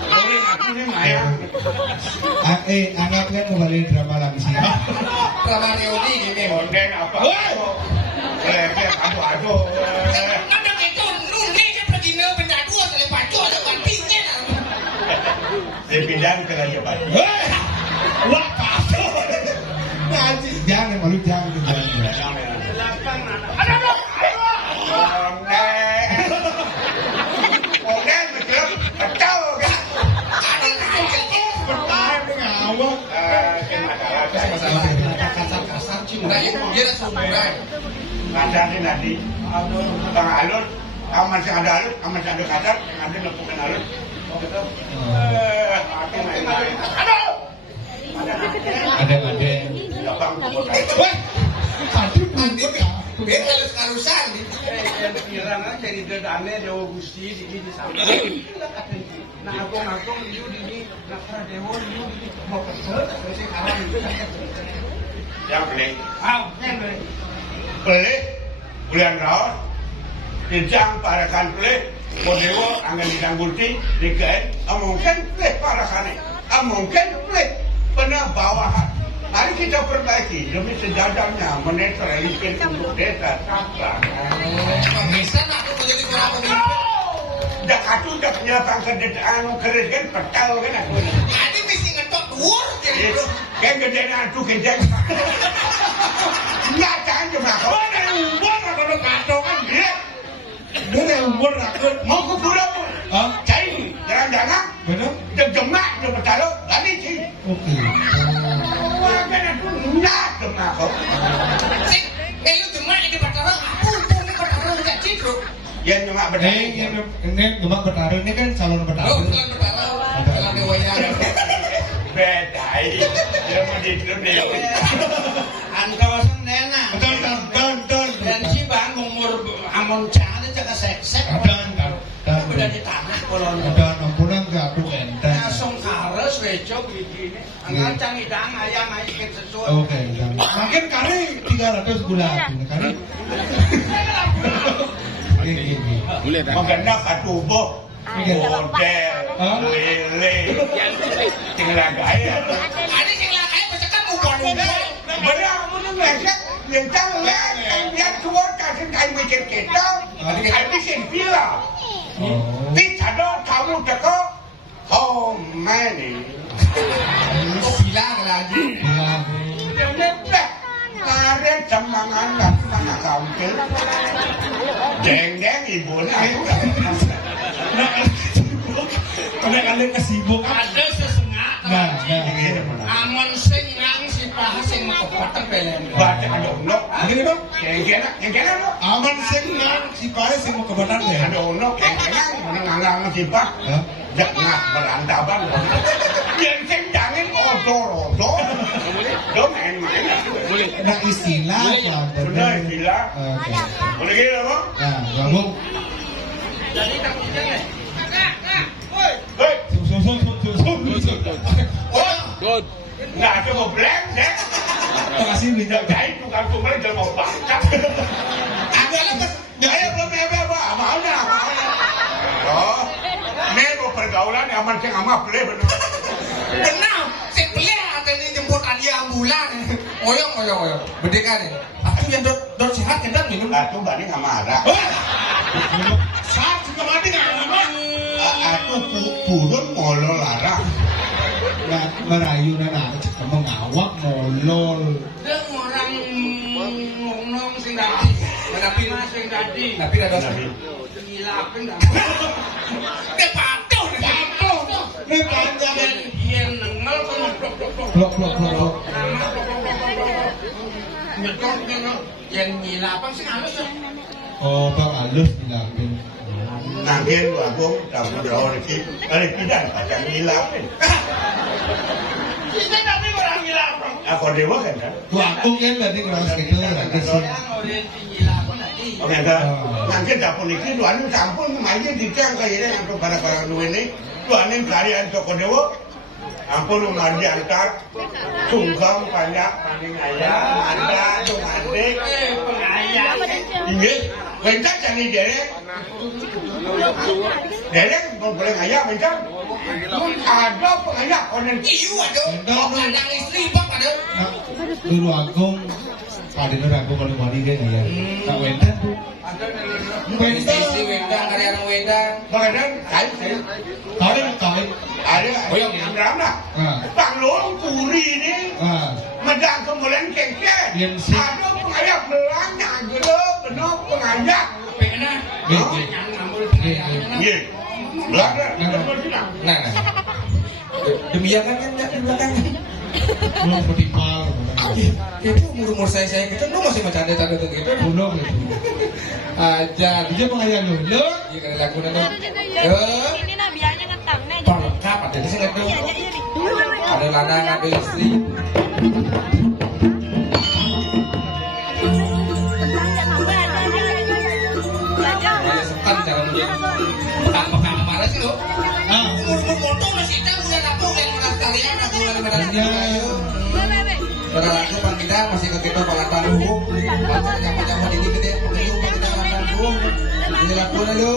Orang aku nih mayang Anaknya kembali drama langsung. Drama reuni gini. Onden apa? Aduh. Nanda gitu, nunde ke pergi ne benda dua sele pacu ada kantingnya. Dipindahin ke Raja Batu. Wah, kacau. Ngaji, jangan malu jangan. Onden betul, betul kan? Ada aja. Bertahan ngawak. Kasar cuma ya dia ada sumber. Kasar nih nanti. Bang Alur, kamu masih ada Alur, kamu masih ada kasar, yang ada lepukan Alur. Oh betul. Aduh. Ada. Bang, Wah, tadi bungkut ya. Dia halus-halusan. Yang kirana jadi dedane Dewa Gusti di sana. Nah aku liu di nakra Dewa liu di mau kesel sih kawan. yang beli. Yang beli. Beli, bulan raos, dijang parakan beli, modewo angin ditangguti, dikain, mungkin beli parakane, mungkin beli pernah bawahan. Mari kita perbaiki demi sejajarnya menetralisir untuk desa Samplang. Bisa nak aku menjadi orang pemimpin. Dak aku dak punya pangkat anu keris kan petal kan aku. Adi mesti ngetok dhuwur gitu. Kan gede anu kejeng. Enggak jangan cuma kau. Ada umur kalau kado kan dia. Dia ada umur aku. Mau ke pulau. Hah? Cai, jangan-jangan. Benar? Demak de betalo, lagi sih. Oke. Kan aku nak demak kau. Sik, lu demak di Batara, aku pun Batara enggak citro. Ya demak Ini gemak bertaruh ini kan calon Lu bertaruh. bukan Batara, jalan dewanya. bedai. Dia mau di klub dia. Antawasan nena. Betul Ngancang idang ayam aja sesuatu. Oke, makin kari 300 gula kari. Boleh dah. Maganda katubo. Model, lele, tinggal gaya. Ada sing lakai macam kan ubah-ubah. Benar, benar macam yang canggih, yang tua kasih kain macam kita. Ada sing pila. Tidak ada kamu teko. How many? Bilang lagi. Dah, karen semangat dan semangat kampil. Deng ibu aku. Karena kalian kesibuk. Ada sesengak. Nah, Amun sing nang si paha sing makopatan pelen. Baca ada unok. Ini dong. Yang kena no. Aman sing nang si pae sing mau kebenar ya. Ada unok yang kena menanggang sifat. Jangan berantaban. Yang sing jangan odor. Do main-main. Nah istilah. Benar istilah. Boleh gitu apa? Nah, gabung. Jadi tak jangan. Hei, Oh, nggak ada mau blank ya? Makasih Tidak jahit tukang tumbalin jangan mau baca. Ada lah, jahit belum apa amalnya. Oh, ini mau pergaulan aman sih amat boleh benar. benar. Si pelih ada ni jemput alia ambulan. Oyong. Berdeka ni. Aku yang dor sehat kan minum. Aku banding sama ada. Saat juga mati nggak lama. Aku purun molo larang. Nah, merayu nana, kamu ngawak molol. Dia orang ngomong sing tadi. Tapi sing tadi. Tapi ada ngilapin dah. Dia patuh. Ini panjang. Dia nengel kan Blok. Nyedot yang ngilapin sing halus tuh. Oh, bang halus dilapin. Nangin aku tahu dah orang kita macam ngilapin. Kita tapi orang ngilapin. Aku dewa kan? Waktu kan tadi keras gitu ya, kesini. Oke, nanti dapur ini tuan campur main di tiang kayak ini untuk para dua ini tuanin kalian toko dewa. Ampun mandi antar tunggang banyak paning ayam anda adik pengayam ini minta cani derek mau boleh ayam minta ada pengayam konen Iyo ada. Anak istri bang ada. Nah, dulu agung, pada dulu agung kalau mandi kan ya. Tak wendan tuh. Istri wedang karyawan wedang. badan kain Kawin. ada yang ramah panglong puri ini medang kemudian kengkeng ada pengayam belanya benar pengayam Pena. Yang ngambil pengayam. iya belanda Nah. Demikian kan di belakang. Belum bertimbal. Itu umur saya gitu lu masih bercanda-canda gitu. Belum itu. Aja. Dia pengayaan lu. Iya kan lagu nana. Ini nah biarnya ngentang nih. Lengkap ada di sini tuh. Iya. Ada ladang, ada istri. Ada sekan cara menjadi. Pekan kemarin sih lo. Umur motor masih tahu bulan apa yang udah kalian aku lagi pada ayo. Pada lagu pan kita masih ke kita pala tanggung. Baca nyapa-nyapa di gede pengiung kita pala tanggung. Ini lagu dulu.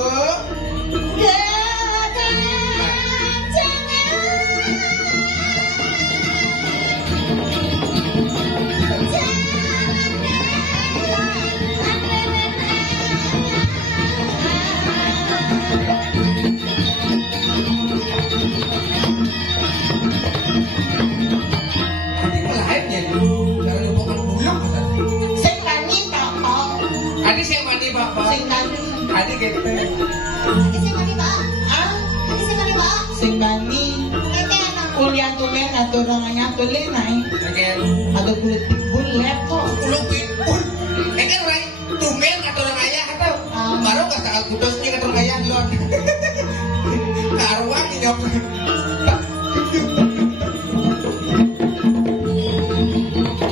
Adik saya mandi bapak. Adik gitu. Sing bani kuliah tulen atau orangnya tulen naik ada kulit bulat kok Ulung pun. Kan orang tumen atau orang ayah atau baru nggak sangat kudusnya atau orang ayah lon. Karuan hidup.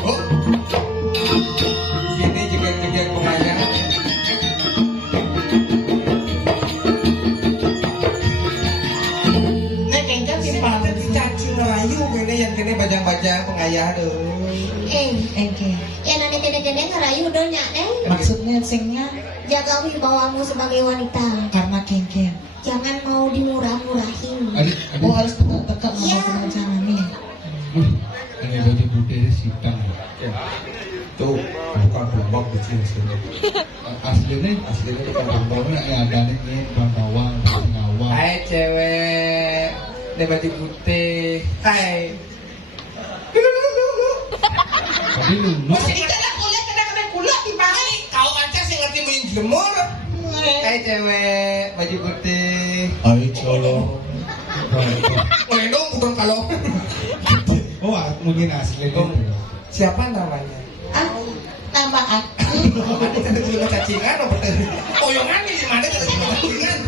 Oh, ini juga pengayang. nek engkau simpang Cacu merayu Engke. Ya nanti kene-kene ngerayu donya Maksudnya singnya jaga wibawamu sebagai wanita. karena kengken. Jangan mau dimurah-murahin. Oh harus tegak-tegak Iya. ngomong jangan nih. Ini baju putih sidang. Tuh, bukan dombak kecil sini. Aslinya bukan dombaknya ya ada nih bawang, ngawang. Hai cewek, ini baju putih. Hai. Tadi lulu. Masih ikan kulit, kena kulit di mana? Kau aja sih ngerti main jemur. Hai cewek, baju putih. Hai colo. Melendong bukan kalau. Oh, mungkin asli itu. Siapa namanya? Nama aku. Ada tanda terima cacingan atau betul? Poyongan nih mana tanda terima cacingan?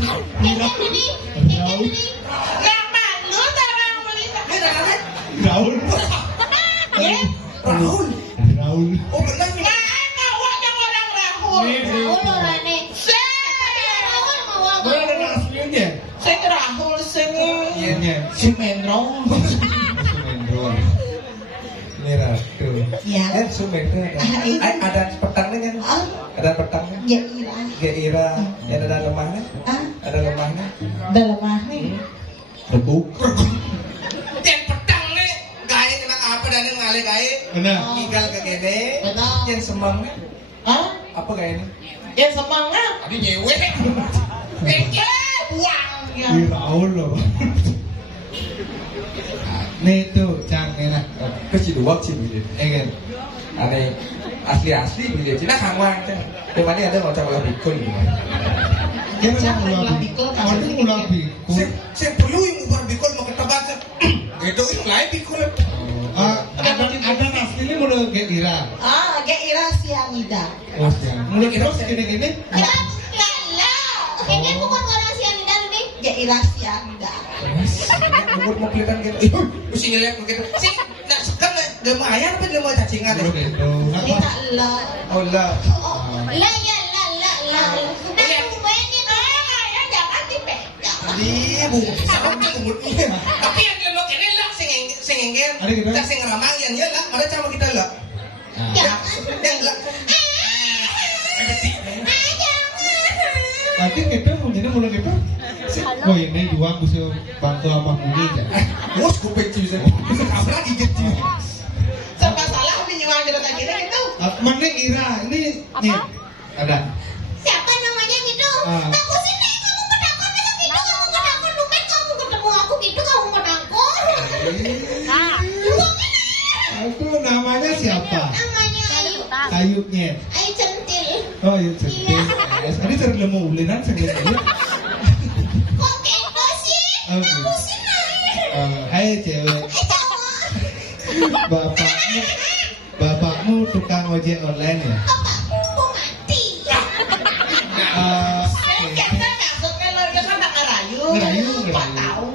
Nama lu tarang melita. Ini namanya Raul. Rahul. Raul. Oh benar nih. Awaknya orang Rahul. Raul Rane. Raul mau aku. Mana ada aslinya? Sing Rahul sing Iya. si Mendro. Sumendro. Ini Ratu. Ya. Sumedro. Ada petangnya kan? Ada petangnya. Ya ira. Geira. Yang ada lemahnya. Ada lemahnya. Dalam nih. Rebuk. Yang petang nih. Gaya kena apa dan yang ngalih gaya. Benar. Gigal ke gede. Benar. Yang semangnya. Apa gaya ini? Yang semangat. Tadi nyewe. Buang. Di Raul loh. Nih tuh, Cang, enak. Kecil dua sih bilik. Kan? Aneh asli bilik. Cina kamar kan. Di mana ada macam ulah pikul gitu. Dia Cang, memang ulah ulah pikul, pikul. kamu Kamu ulah pikul. Saya perlu yang bukan pikul mau ketebak. Itu lain pikul. Ada aslinya mulai kayak Ira. Kayak ira sianida. Oh, siang. Mulai terus gini-gini. Kayaknya bukan orang sianida nih. Kayak ira sianida. Umur mau kelihatan gitu. Mesti ngeliat begitu. Sih, nak sekarang gak mau ayam apa gak mau cacingan? Mulai gitu. Ini tak lah. Oh lah. Lah ya lah. Nah, ini ya jangan dipegang. Di bu, sama umurnya. Tapi yang lemok ini lah sengengger. Ada gitu? Tak seng ramang yang ya lah. Ada sama kita lah. Jangan. Yang lah. Nanti kita jadi mulai gitu. Oh ini dua bisa bantu sama Budi aja. Bos kuping sih bisa. Bisa kabrak gigit sih. Serba salah menyuang di kota gini itu. Mana Ira ini nih ada. Siapa namanya gitu? Aku sini kamu kedakon gitu. Kamu kedakon lumet kamu ketemu aku gitu kamu kedakon. Itu namanya siapa? Namanya Ayu. Ayunya. Ayu centil. Oh iya cerdas. Ini sering lemu ulinan sering lemu. Kok gitu sih? Oh, Aku sini. Hai cewek. Bapakmu tukang ojek online ya? Aku mati. Kita maksudnya lo itu kan tak ngerayu. Ngerayu. 4 tahun.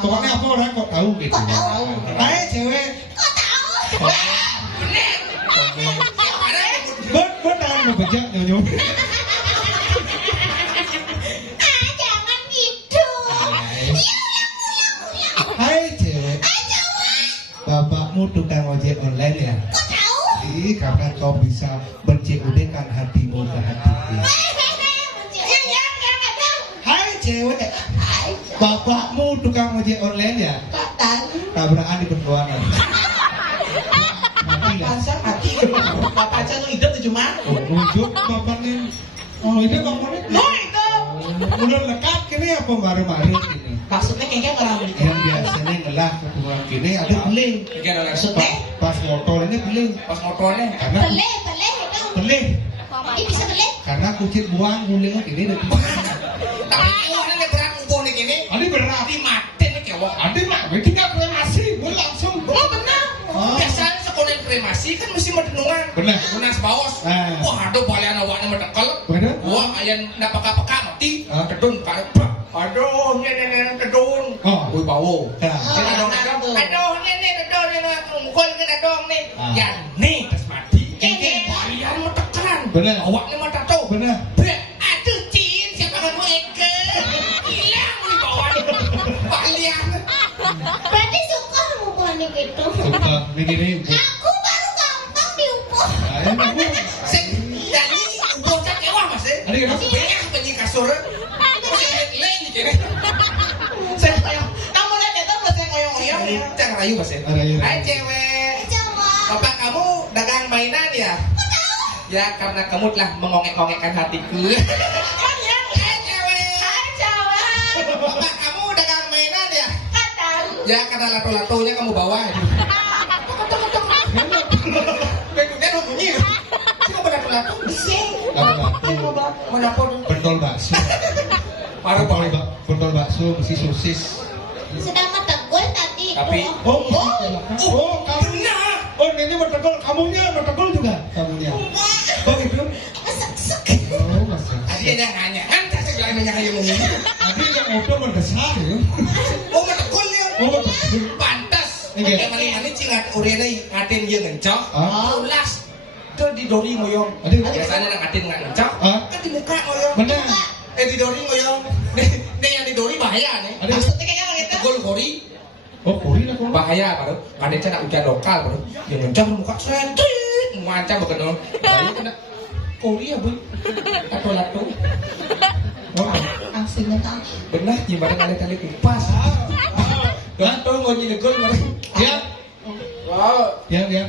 Pokoknya apa orang kok tahu gitu. Kok tahu? Hai cewek. Kok tahu? Benar ngebejak nyonya. Jangan gitu. Hai cewek. Bapakmu tukang ojek online ya? Kok tahu? Karena kau bisa mencikudekan hatimu ke hatiku. Hai cewek. Bapakmu tukang ojek online ya? Tabrakan di pertuanan. Mati lah. Pasar mati. Bapak aja lu hidup tuh cuma. Ujuk bapaknya. Oh ini bapaknya. No itu. Udah lekat kini apa baru-baru ini? Maksudnya kayaknya orang beli. Yang biasanya ngelah kebuang kini ada beli. Maksudnya? Pas motor ini beli. Pas motornya. Karena Beleh itu. beli. Ini bisa beleh. Karena kucing buang gulingnya kini udah. Tapi orang yang berat ngumpul nih gini. Ada berat. Di mati nih kewok. Ada mah, tinggal kremasi, gue langsung. Oh benar. Biasanya sekolah kremasi kan mesti mendenungan. Benar. Mendenungan sebawas. Wah aduh balian awaknya mendekel. Benar. Wah ayan nak peka-peka mati. Kedun kayak aduh nenek kedun. Wih bawo. Aduh nenek kedun mukul kan adong nih. Yang nih terus mati. Kayaknya balian mendekelan. Benar. Awaknya mata tahu. Benar. Aduh cin siapa kamu Eke? Hilang wih bawa. Balian. Berarti suka mukulnya gitu. itu. Suka begini. Aku baru gampang diukur. Ayo aku. Sing jadi bocah kewah Mas. Ada yang apa? Banyak penyi kasur. Lain dikene. Saya kayak kamu lihat itu masih ngoyong-ngoyong ya. Jangan rayu Mas. Rayu. Hai cewek. Coba. Bapak kamu dagang mainan ya? Ya karena kamu telah mengongek-ongekkan hatiku. Hai cewek. Bapak kamu dagang mainan ya? Ya karena lato-latonya kamu bawa. Bentuknya lo bunyi. Sini mau lato-lato. Mana pun. Pentol bakso. Parah banget. Pentol bakso mesti sosis. Sudah metegul tadi. Tapi Oh, kamunya. Oh, ini bertegol, kamunya bertegol juga. Kamunya. Oh, gitu. Kesek-sek. Oh, masa. dia yang nanya. Kan saya bilang nanya kayak ngomong. Tapi yang ngobrol mendesak ya. Oh, betul ya. Oh, betul. Pantas. Iya. Kayak mana-mana cingat urena ngatin dia ngencok. Ah. Ulas. Itu di dori ngoyong. Aduh. Biasanya nang ngatin nggak ngencok. Ah. Kan di muka ngoyong. Benar. Di dori ngoyong. Nih yang di dori bahaya nih. Ada. Maksudnya kayak gitu. Tegol dori. Oh, Korea aku. Bahaya baru. Kadang cina hujan lokal baru. Yang ngencok muka sentrit. Macam begitu. Bahaya kena. Korea bu. Lato-lato. Oh. Aslinya tak. Benar gimana kali-kali kupas. Lato ngonyi negol baru. Ya. Wow, Ya, ya.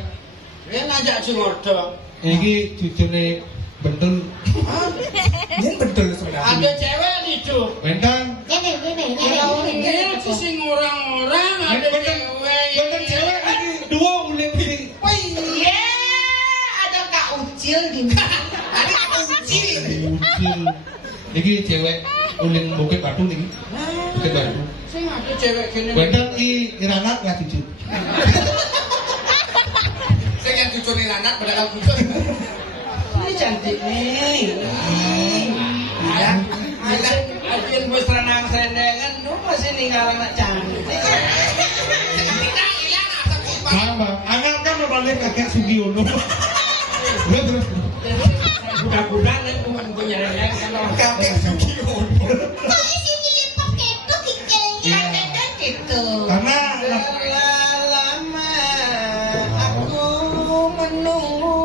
dia ngajak si Ngordo. Ini cucune bentul. Ini betul sebenarnya. Ada cewek itu. Bentang. Gini. Dia tuh sing orang-orang ada cewek. Bentang cewek ini dua uling ini. Oh iya, ada Kak Ucil di mana? Ada kunci. Ucil. Ini cewek uling bukit batu nih. Bukit batu. Sing ada cewek gini. Bentang i iranat nggak cucu. Saya kan cucu nih anak padahal cucu. Ini cantik nih. Ya. Ajin bos renang sendengan, lu masih ninggal anak cantik. Kita hilang apa kupas. Sama. Anak kan berbalik kakek Sugiono. Udah terus. Budak-budak nih bukan punya renang kan. Kakek Sugiono. Kok isi dilipat gitu kikilnya? Ada gitu. Karena Lama aku menunggu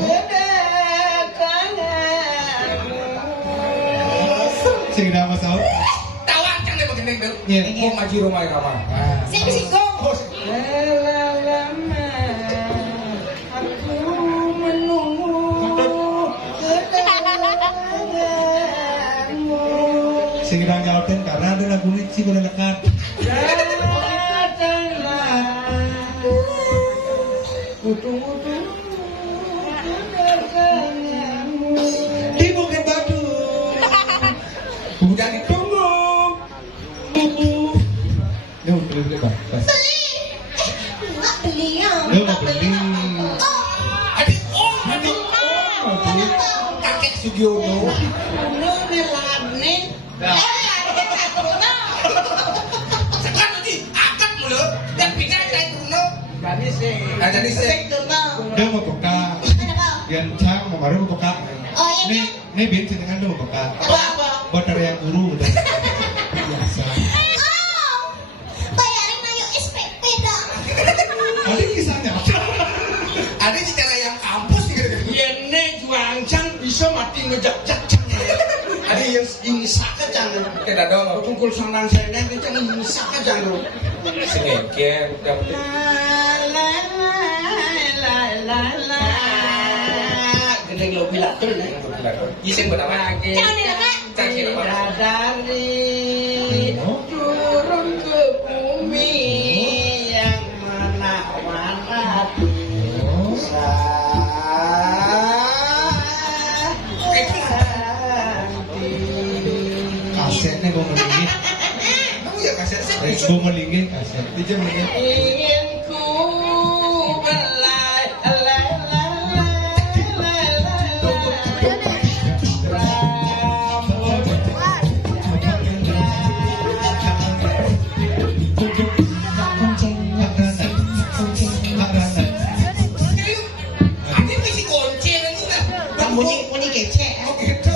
kedatanganmu. sing dah masuk. Tawar kan dia begini dong. Iya. Mau maju rumah kamar. Sip. Lama aku menunggu kedatanganmu. Sing dah nyautin karena ada lagu ini sih boleh dekat. Datanglah Kutu-kutu kedatanganmu. Di Bukit Batu. Udah ditunggu. Bubu. Dia mau beli Bang. Nggak beli ya. Dia mau beli. Adik adik. Kakek Sugiono. Kuno nelane. Sekarang nanti akad mulu dan pindah dari Bruno. Jadi sih. Jadi saya Dia mau buka. Yang cang mau baru mau buka. Oh iya. Ini binti dengan dia mau buka. Apa? Buat dari yang guru udah. Biasa. Oh, bayarin ayo SPP dong. Ada kisahnya. ada cara yang kampus gitu. Yene juangcang bisa mati ngejak-jak cang. Ada yang Ini saka cang. tidak dong. Tungkul sanang seneng ini cang ini saka cang. Sengeker udah betul. Gendeng lo bilang tuh. Iseng bernama. Jangan dilemak. Dari turun ke bumi yang menawan hati. Kasetnya gue melingin. Kamu ya kaset sih. Gue melingin kaset. Dia melingin. Ingin ku belai Ini misi kunci kan juga. Bunyi kece. Oh gitu.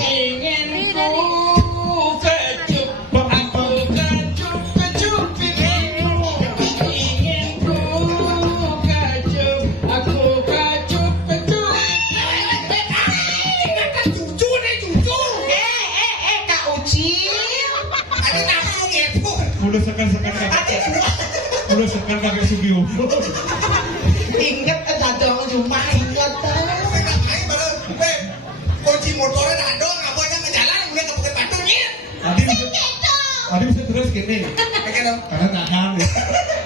ingin ku kecup aku kecup-kecup pipimu ingin meresepkan kakek Sugiono. Ingat dong cuma ingat Enggak main baru. Kunci motornya tak ada, ngapain ngejalan kemudian ke Bukit Batunya. Tadi bisa terus gini. Oke dong. Karena nahan.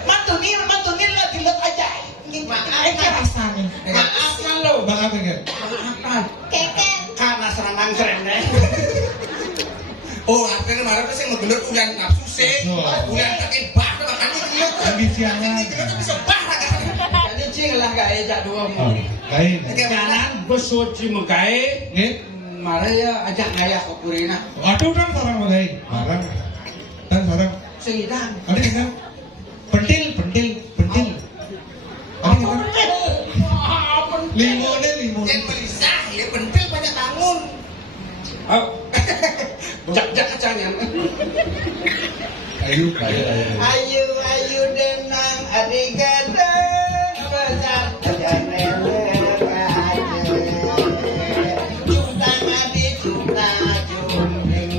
Mantuni lo dilot aja. Aja rasanya. Maaf kan lo. Maaf ya. Keken. Karena serangan serendeng. Oh, akhirnya kemarin tuh saya ngegelut uyan nafsu sih. Uyan pakai bah, makanya gelut. Lagi siangan. Gelut bisa bah kan. Ini cing lah gaya jak dua mu. Lain. Kanan besoci megai. Nggih. Mare ya ajak ngayah ke Purina. Aduh kan sarang mulai. Barang. Dan sarang. Sedang. Ada kan? Pentil. Ada kan? Limone. Jangan melisah, ya pentil banyak bangun. Oh. Jak kacangnya. Ayo. Ayu denang adigada besar Juntang adi junta junting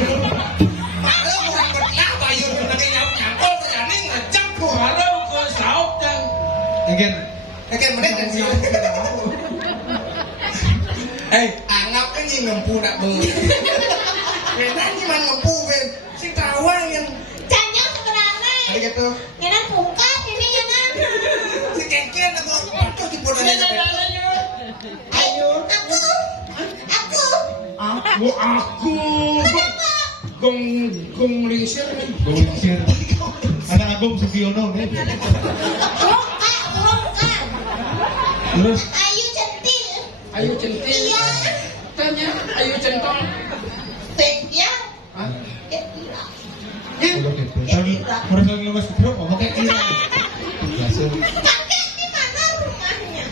Malu kurang berlah bayun tapi nyangkol terjadi ngecek tuh. Halo ke sauk dan Again. Oke, menit dan sih. Anggap kan yang ngempu nak beli. Benar ni man ngempu ben. Si tawang yang Jangan sebenarnya. ada gitu. Jangan pungkat ini jangan. Si kengken aku patuh di bodoh aja. Ayo. Aku. aku gong lingsir nih. Golingsir. Anak Agung Sugiono nih. Bongkar. Terus Ayu centil. Ayo centil. Iya. Tanya ayo centong. Ya. Hah? udah gitu. Tapi merasa lemas bro, ngomong kayak gini. Biasa. Kakek di mana rumahnya?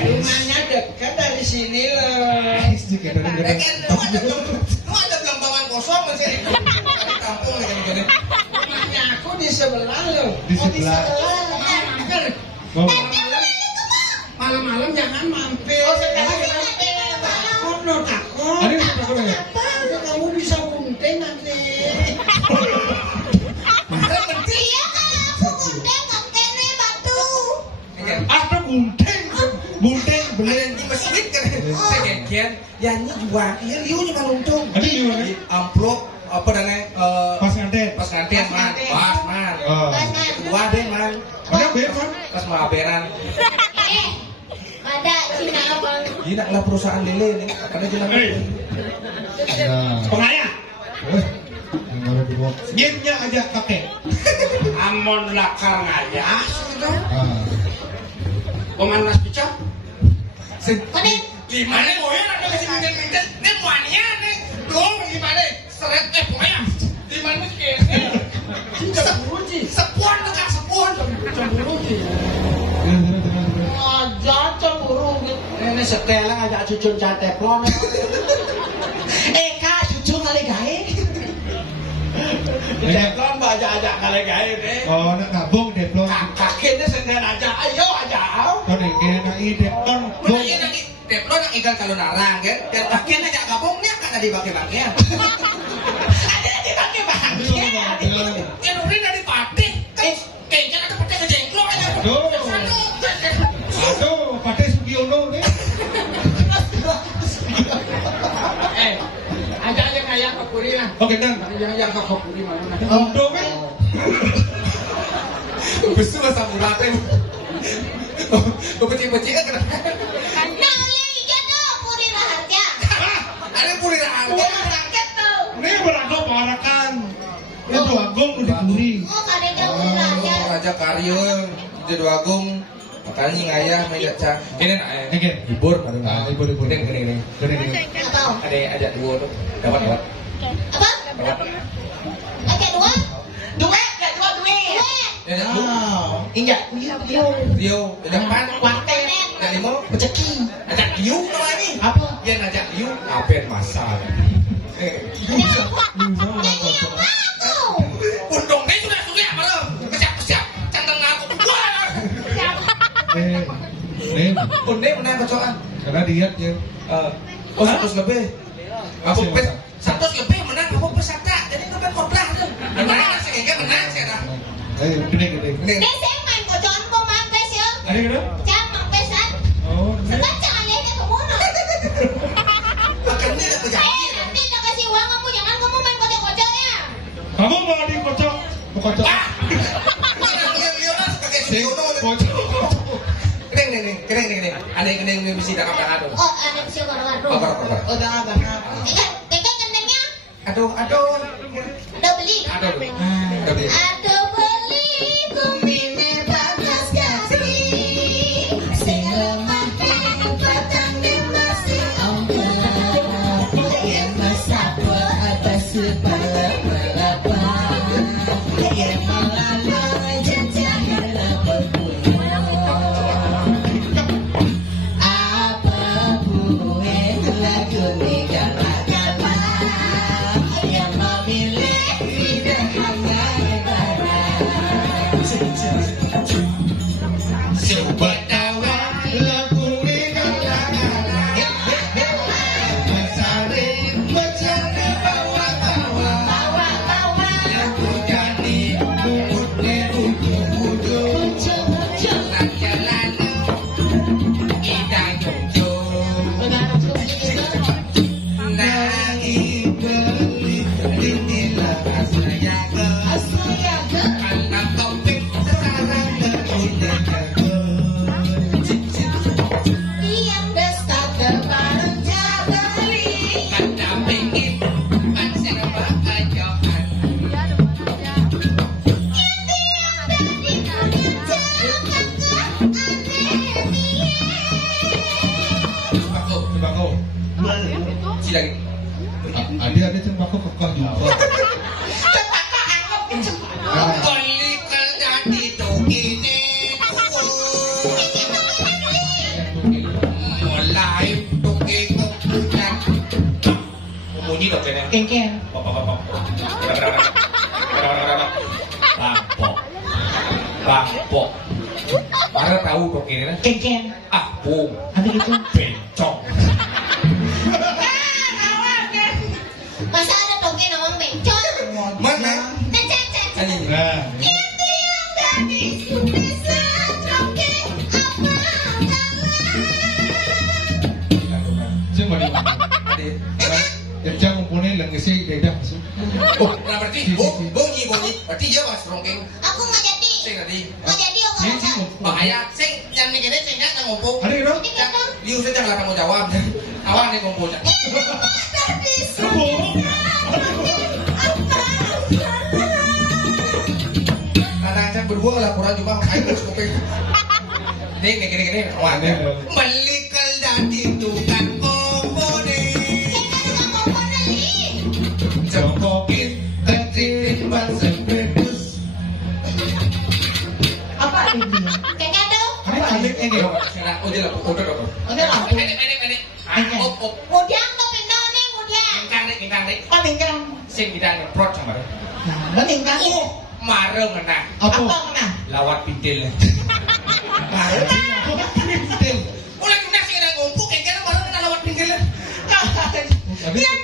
Rumahnya dekat dari sini loh. Sedikit dari Lu ada belambangan kosong masih di kampung gitu. Rumahnya aku di sebelah loh. di sebelah. Mampir. Mau Malam-malam jangan mampir. Oh, sekarang Takut loh, takut. ada yang takut ya? Nanti kamu bisa gunting nanti. Iya kan aku gunting kakeknya batu. Ada gunting, gunting Ada beli. yang di masjid kan. Saya kengken. Yang ini juga, iya liu cuma untung. Ada di mana? Amplop apa namanya? Pas nganten. Pas nganten man, pas man. Oh. Wah deh man, Ada ber kan? pas mau aberan. Ada Cina abang. Gila lah perusahaan lele nih. Ada jelas. Nah, Pengayah. yang baru dibawa. Gamenya aja kakek. Amon lakar ngayah. Ah. Pemanas picak. Kodek. Gimana boyan ada masih minta-minta. Ini muanya nih. Dong gimana? Seret pokoknya. Di mana sih kayaknya? Cemburu sih. Sepuan tuh kak sepuan. Cemburu sih. aja cemburu gitu. Ini setelah ngajak cucun cateplon. Kak jujur kali gawe. Cateplon ajak kali gawe deh. Oh, nak nabung deplon. Kakeknya sendiri aja. Ayo aja. Kau nih kayak nai deplon. Mana ini nanti Deplon yang ikan kalau narang kan? Dan bagian aja gabung nih akan ada bagian-bagian. Ada di bagian-bagian. Yang udah dari pati. Kayaknya ada pakai kejengklok aja. Aduh, Pak Sugiono nih. Ajak aja ngayah ke Purina. Oke dan. Jangan ke Purina mana? Udah kan? Besu bahasa mulatin. Peci-peci kan kenapa? Nah, yang hijau tuh puri raharja. Ada puri raharja. Rakyat tuh. Ini beragam parakan. Ini tuh agung udah dipuri. Oh, kadang puri raharja. Raja Karyo jadi agung. Makanya ngayah meja ini nak Oke. hibur pada Ah, hibur. Gini. Nggak tahu. Ada ajak dua tuh. Dapat. Apa? Oke, dua. Duit. Ya ajak dua. Injak. Rio, depan. Kuanten. Ajak lima. Rezeki. Ajak Rio kalau ini. Apa? Dia ngajak Rio. Apen masak. Ada apa? Nyanyi apa aku? Undongnya sudah belum? Kesiap. Cantang aku. Wah. Nih. Unde menang kecoan. Karena diet ya. Oh 100 lebih. Aku pes 100 lebih menang aku pes ada. Jadi itu kan koplah tuh. Menang sehingga menang saya dah. Gede. Guys, saya main kocoran po mampes ya. Ada gitu? Jangan mampesan. Oh. Sebab jangan lihat ke mana. Akan ini aku janji. Nanti tak kasih uang kamu, jangan kamu main kocok-kocok ya. Kamu mau dikocok? Mau kocok? Leonas pakai Siono. Kocok. Kering. Ada yang kena mesti tak apa aduh. Oh, anak siapa orang Apa. Udah abang. Teka kentengnya. Aduh. Udah beli. Udah beli. Aduh beli kumine batas kasih. Sing lemah petang di masih ongkar. Yang masapa atas sepala-palapa. Yang melalui jejak Ada cembako kekeh juga. Kolikal jadi togine mulai toge kebunan bunyi dong kayaknya Kengken. Bangpok Mara tahu dong ini kan Kengken. Apung Ada gitu. Bencong Masa ada toge namanya bencong? Mana? Cek. Nah, Yang dari bisa toge apa cuma di mana? Yang jangan ngumpulin lagi sih beda masuk. Oh, nah berarti bunyi berarti dia mas rongking Aku nggak jadi. sing tadi Nggak jadi aku Sih, rasa. bahaya sing yang mikirnya sing nggak ngumpul Ada gitu? Jadi gitu. Liu saya jangan tanggung jawab awan nih ngumpul Dari Kadang saya berdua lah kurang juga ayo kuping. Gini. Wah, melikal dadi tukang kompone. Jokokin kecirin bahasa Inggris. Apa ini? Kayak kado. Apa ini? Udah lah. Udah lampu. Ini. Op. Mudang tuh pindah nih mudang. Ingkang nih. Paningkan. Sing kita ngeprot sama dia. Nah, paningkan. Mareng menang. Apa kena? Lawat pintil. Baru. Ulah kena sing ngumpul kan mareng kena lawat pintil. Yang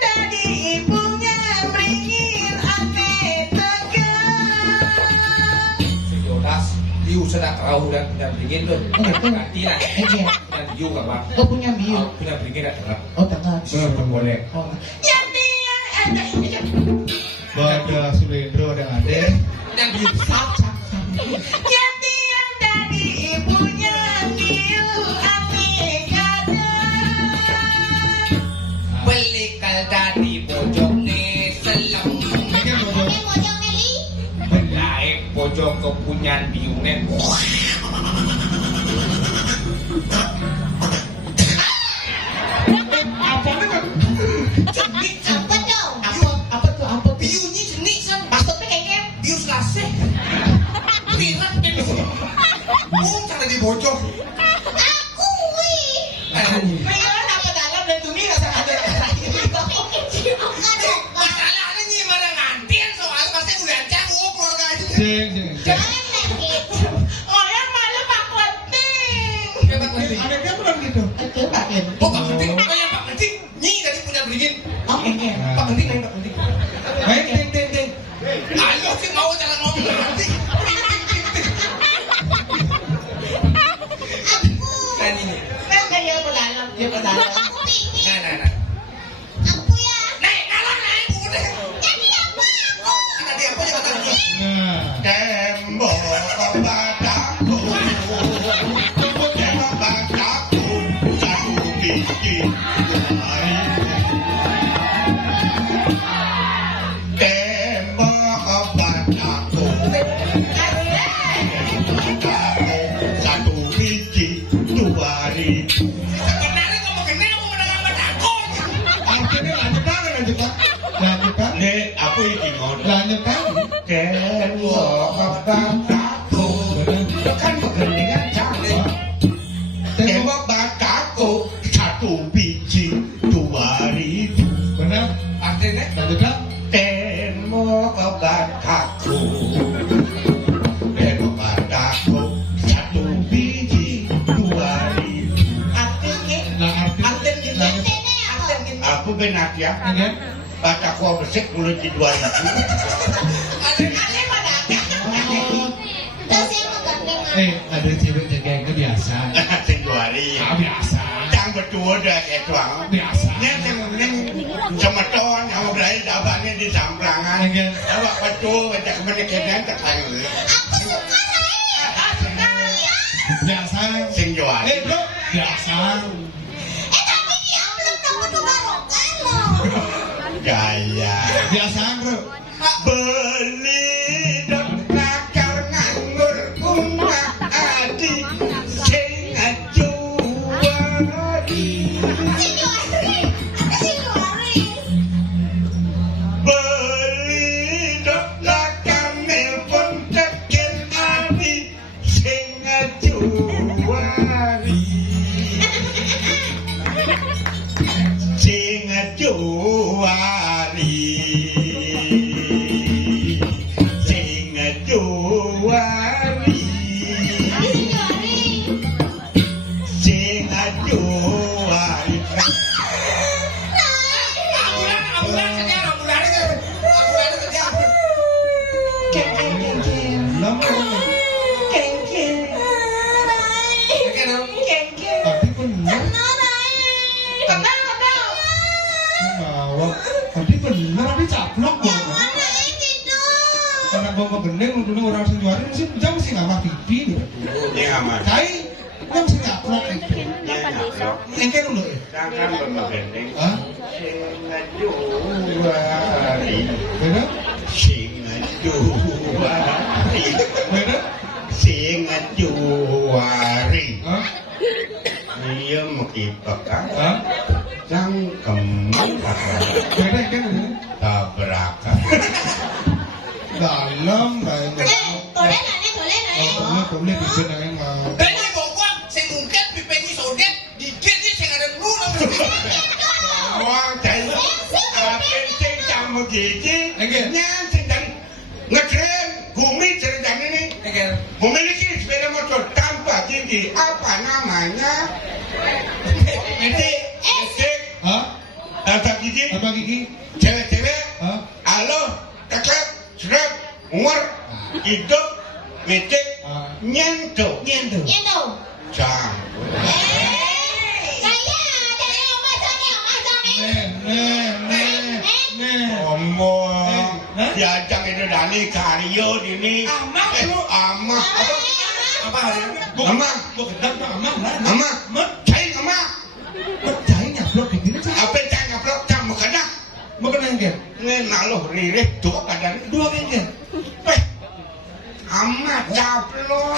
dari ibunya beringin ane tegang. Jonas, Liu sedang kerau dan beringin tuh. Ganti lah. Dan Liu gak bang. Oh punya biu. Punya beringin ada. Oh tengah. Boleh. Yang dia ada. Ada Sulendro dan Ade. Dan Liu. Yang dia dari ibunya biu ane kadang. Belikal dari pojok nih selam. Ini mudang Meli. Naik pojok kepunyan biungnya. Apa dong? Apa tuh? Apa tuh? Biunya jenis kan. Maksudnya kayaknya Biu selase. Pirat ini. Cara di bojok. Aku wih. Mereka apa dalam dan dunia nggak ada. Masalahnya nih mana ngantin soal pasti udah canggung keluarga aja. Sing. Jangan gitu. Orang malah pak penting. Hebat pasti. Ada dia belum gitu. Oke. Genting. Oh, Pak Genting. Oh ya, Pak Genting. Nyi tadi punya beringin. Oh, ini. Pak Genting, main Pak Genting. Ting. Ayo sih mau jalan ngomong Pak Genting. Nah, ini. Kan kayak pedalam, dia pedalam. Aku pingin. Nah. Aku ya. Naik, kalah naik. Udah. Jadi apa aku? Tadi apa aja kata dia? Nah. Tembok bataku, tembok bataku, satu biji air. Tembok bataku, satu biji 2.000. Sebenarnya kamu kenal mau menang aku. Akhirnya lanjut kan? Nek aku iki ngono. Lanjut kan? Tembok bataku, kan pegelingan cantik. Tembok bataku, satu biji 2.000. Benar? Artinya? Lanjut kan? Tembok bataku, tembok bataku, satu biji 2.000. Artinya, Nah, artinya gini. lanjut. Ini apa? Artinya gini. Aku benak ya, Ingat? bataku besek mulut di 2.000. Artinya pada Terus yang menggandeng. Ada cewek jaga itu biasa. Sing 2.000. Ah, biasa. Yang berdua dah kayak tuang. Biasa. Neng semeton yang berani dabanya di samplangan. Ingat? Awak betul, macam menikahnya tertanggung. Aku suka Biasa. Sing jual. Bro. Biasa. tapi dia belum dapat barokan loh. Gaya. Biasa, bro. Beli nakar nganggur kumah adi sing ajuari. Sinyuari. Beli nakar nelpon tekin adi sing ajuari. Sing ajuari. Sing ajuari. Sing ajuari. Ambulan kejar, ambulan kejar. Lama. Tapi benar. Bawa. Tapi benar. Tapi caplok kok. Karena bawa gendeng dulu orang senjuari mesti jam mesti ngamah pipi nih. Ini aman. Kai, yang mesti caplok itu. Ini ngaplok. Engkel dulu ya. Jangan bermegendeng. Hah? Sing ajuari. Benar? Sing ajuari. Benar? Sing ajuari. Hah? Iya mukipek kan? Hah? Cangkem Benar kan ini? tabrakan. Dalam banyak. Boleh nggak? Oh, boleh bikin yang mau. Kayaknya bokong, saya mungkin pipenyi sodet, dikit sih saya ada dulu. Wong cai. Apen sing camu gigi. Engkel. Nyan sing dan ngekren bumi ceritanya ini. Engkel. Memiliki sepeda motor tanpa gigi. Apa namanya? Metik. Hah? Tanpa gigi. Apa gigi? Cewek-cewek. Hah? Halo. Teklet. Surat. Umur. Hidup. Metik. Nyentuh. Nyentuh. Cang. Omong. Diajak itu Dani Karyo ini. Amah lu. Amah. Apa hari ini? Amah. Gua gendang tuh amah lah. Amah. Cai amah. Percaya nyaplok kayak gini cah. Apa cai ngaplok cang makanya. Makan engkel. Ini naloh ririh dua badan. Dua engkel. Peh. Amah caplok.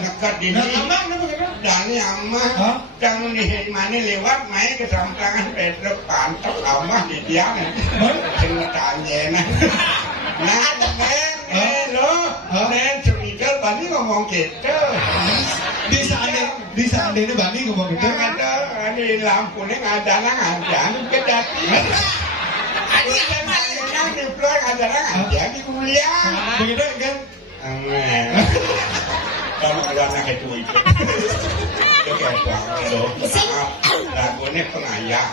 Nekat di Nah, sini. aman apa kena? Dani amah. Hah? Jangan di mana lewat main ke samplangan Pedro pantok amah di dia. Dengan tanya. Nah, lo, Nen curiga Bani ngomong gitu. Di seandainya Bani ngomong gitu. Ada, ini lampunya ngadalah ngajan kedat. Ani apa? Yang diploy ngadalah ngajan di kuliah. Begitu kan? Amen. kalau ada anak itu kayak loh lagunya pengayah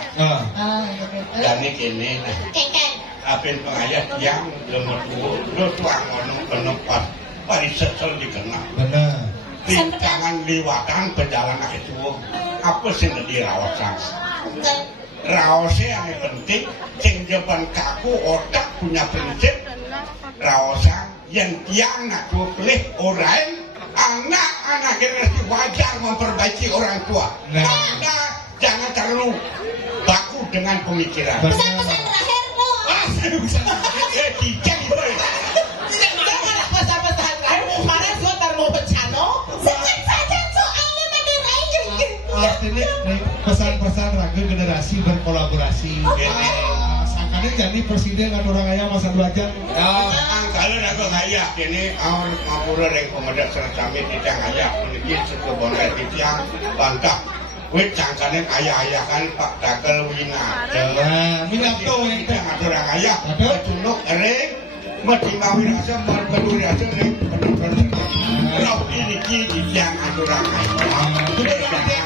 dan ini Keken. apa pengayah yang lemah lu tuang penempat pariset selalu dikenal benar jangan liwatan pejalan itu apa sih dirawat raosnya yang penting sing depan kaku otak punya prinsip raosan yang ngaku pilih orang anak-anak generasi wajar memperbaiki orang tua karena jangan terlalu baku dengan pemikiran Pesan-pesan terakhir lo. Dijak itu Janganlah pesan-pesan terakhir. Mana suatu mau bencana? Sengat saja soalnya menderai. artinya pesan-pesan raga generasi berkolaborasi sangkanya jadi presiden atau orang ayam masa 2 jam kalau aku ngayah ini awal ngapura yang pemuda serta-serta tidak ngayah menikit sekebonnya yang bantah wih cangkanin ayah-ayah kan Pak Dakel Wina minato yang tidak ngatur orang ayah cunuk ering matimawi rasa berbeduri rasa ring bener-bener rau ini kini yang ngatur orang ayah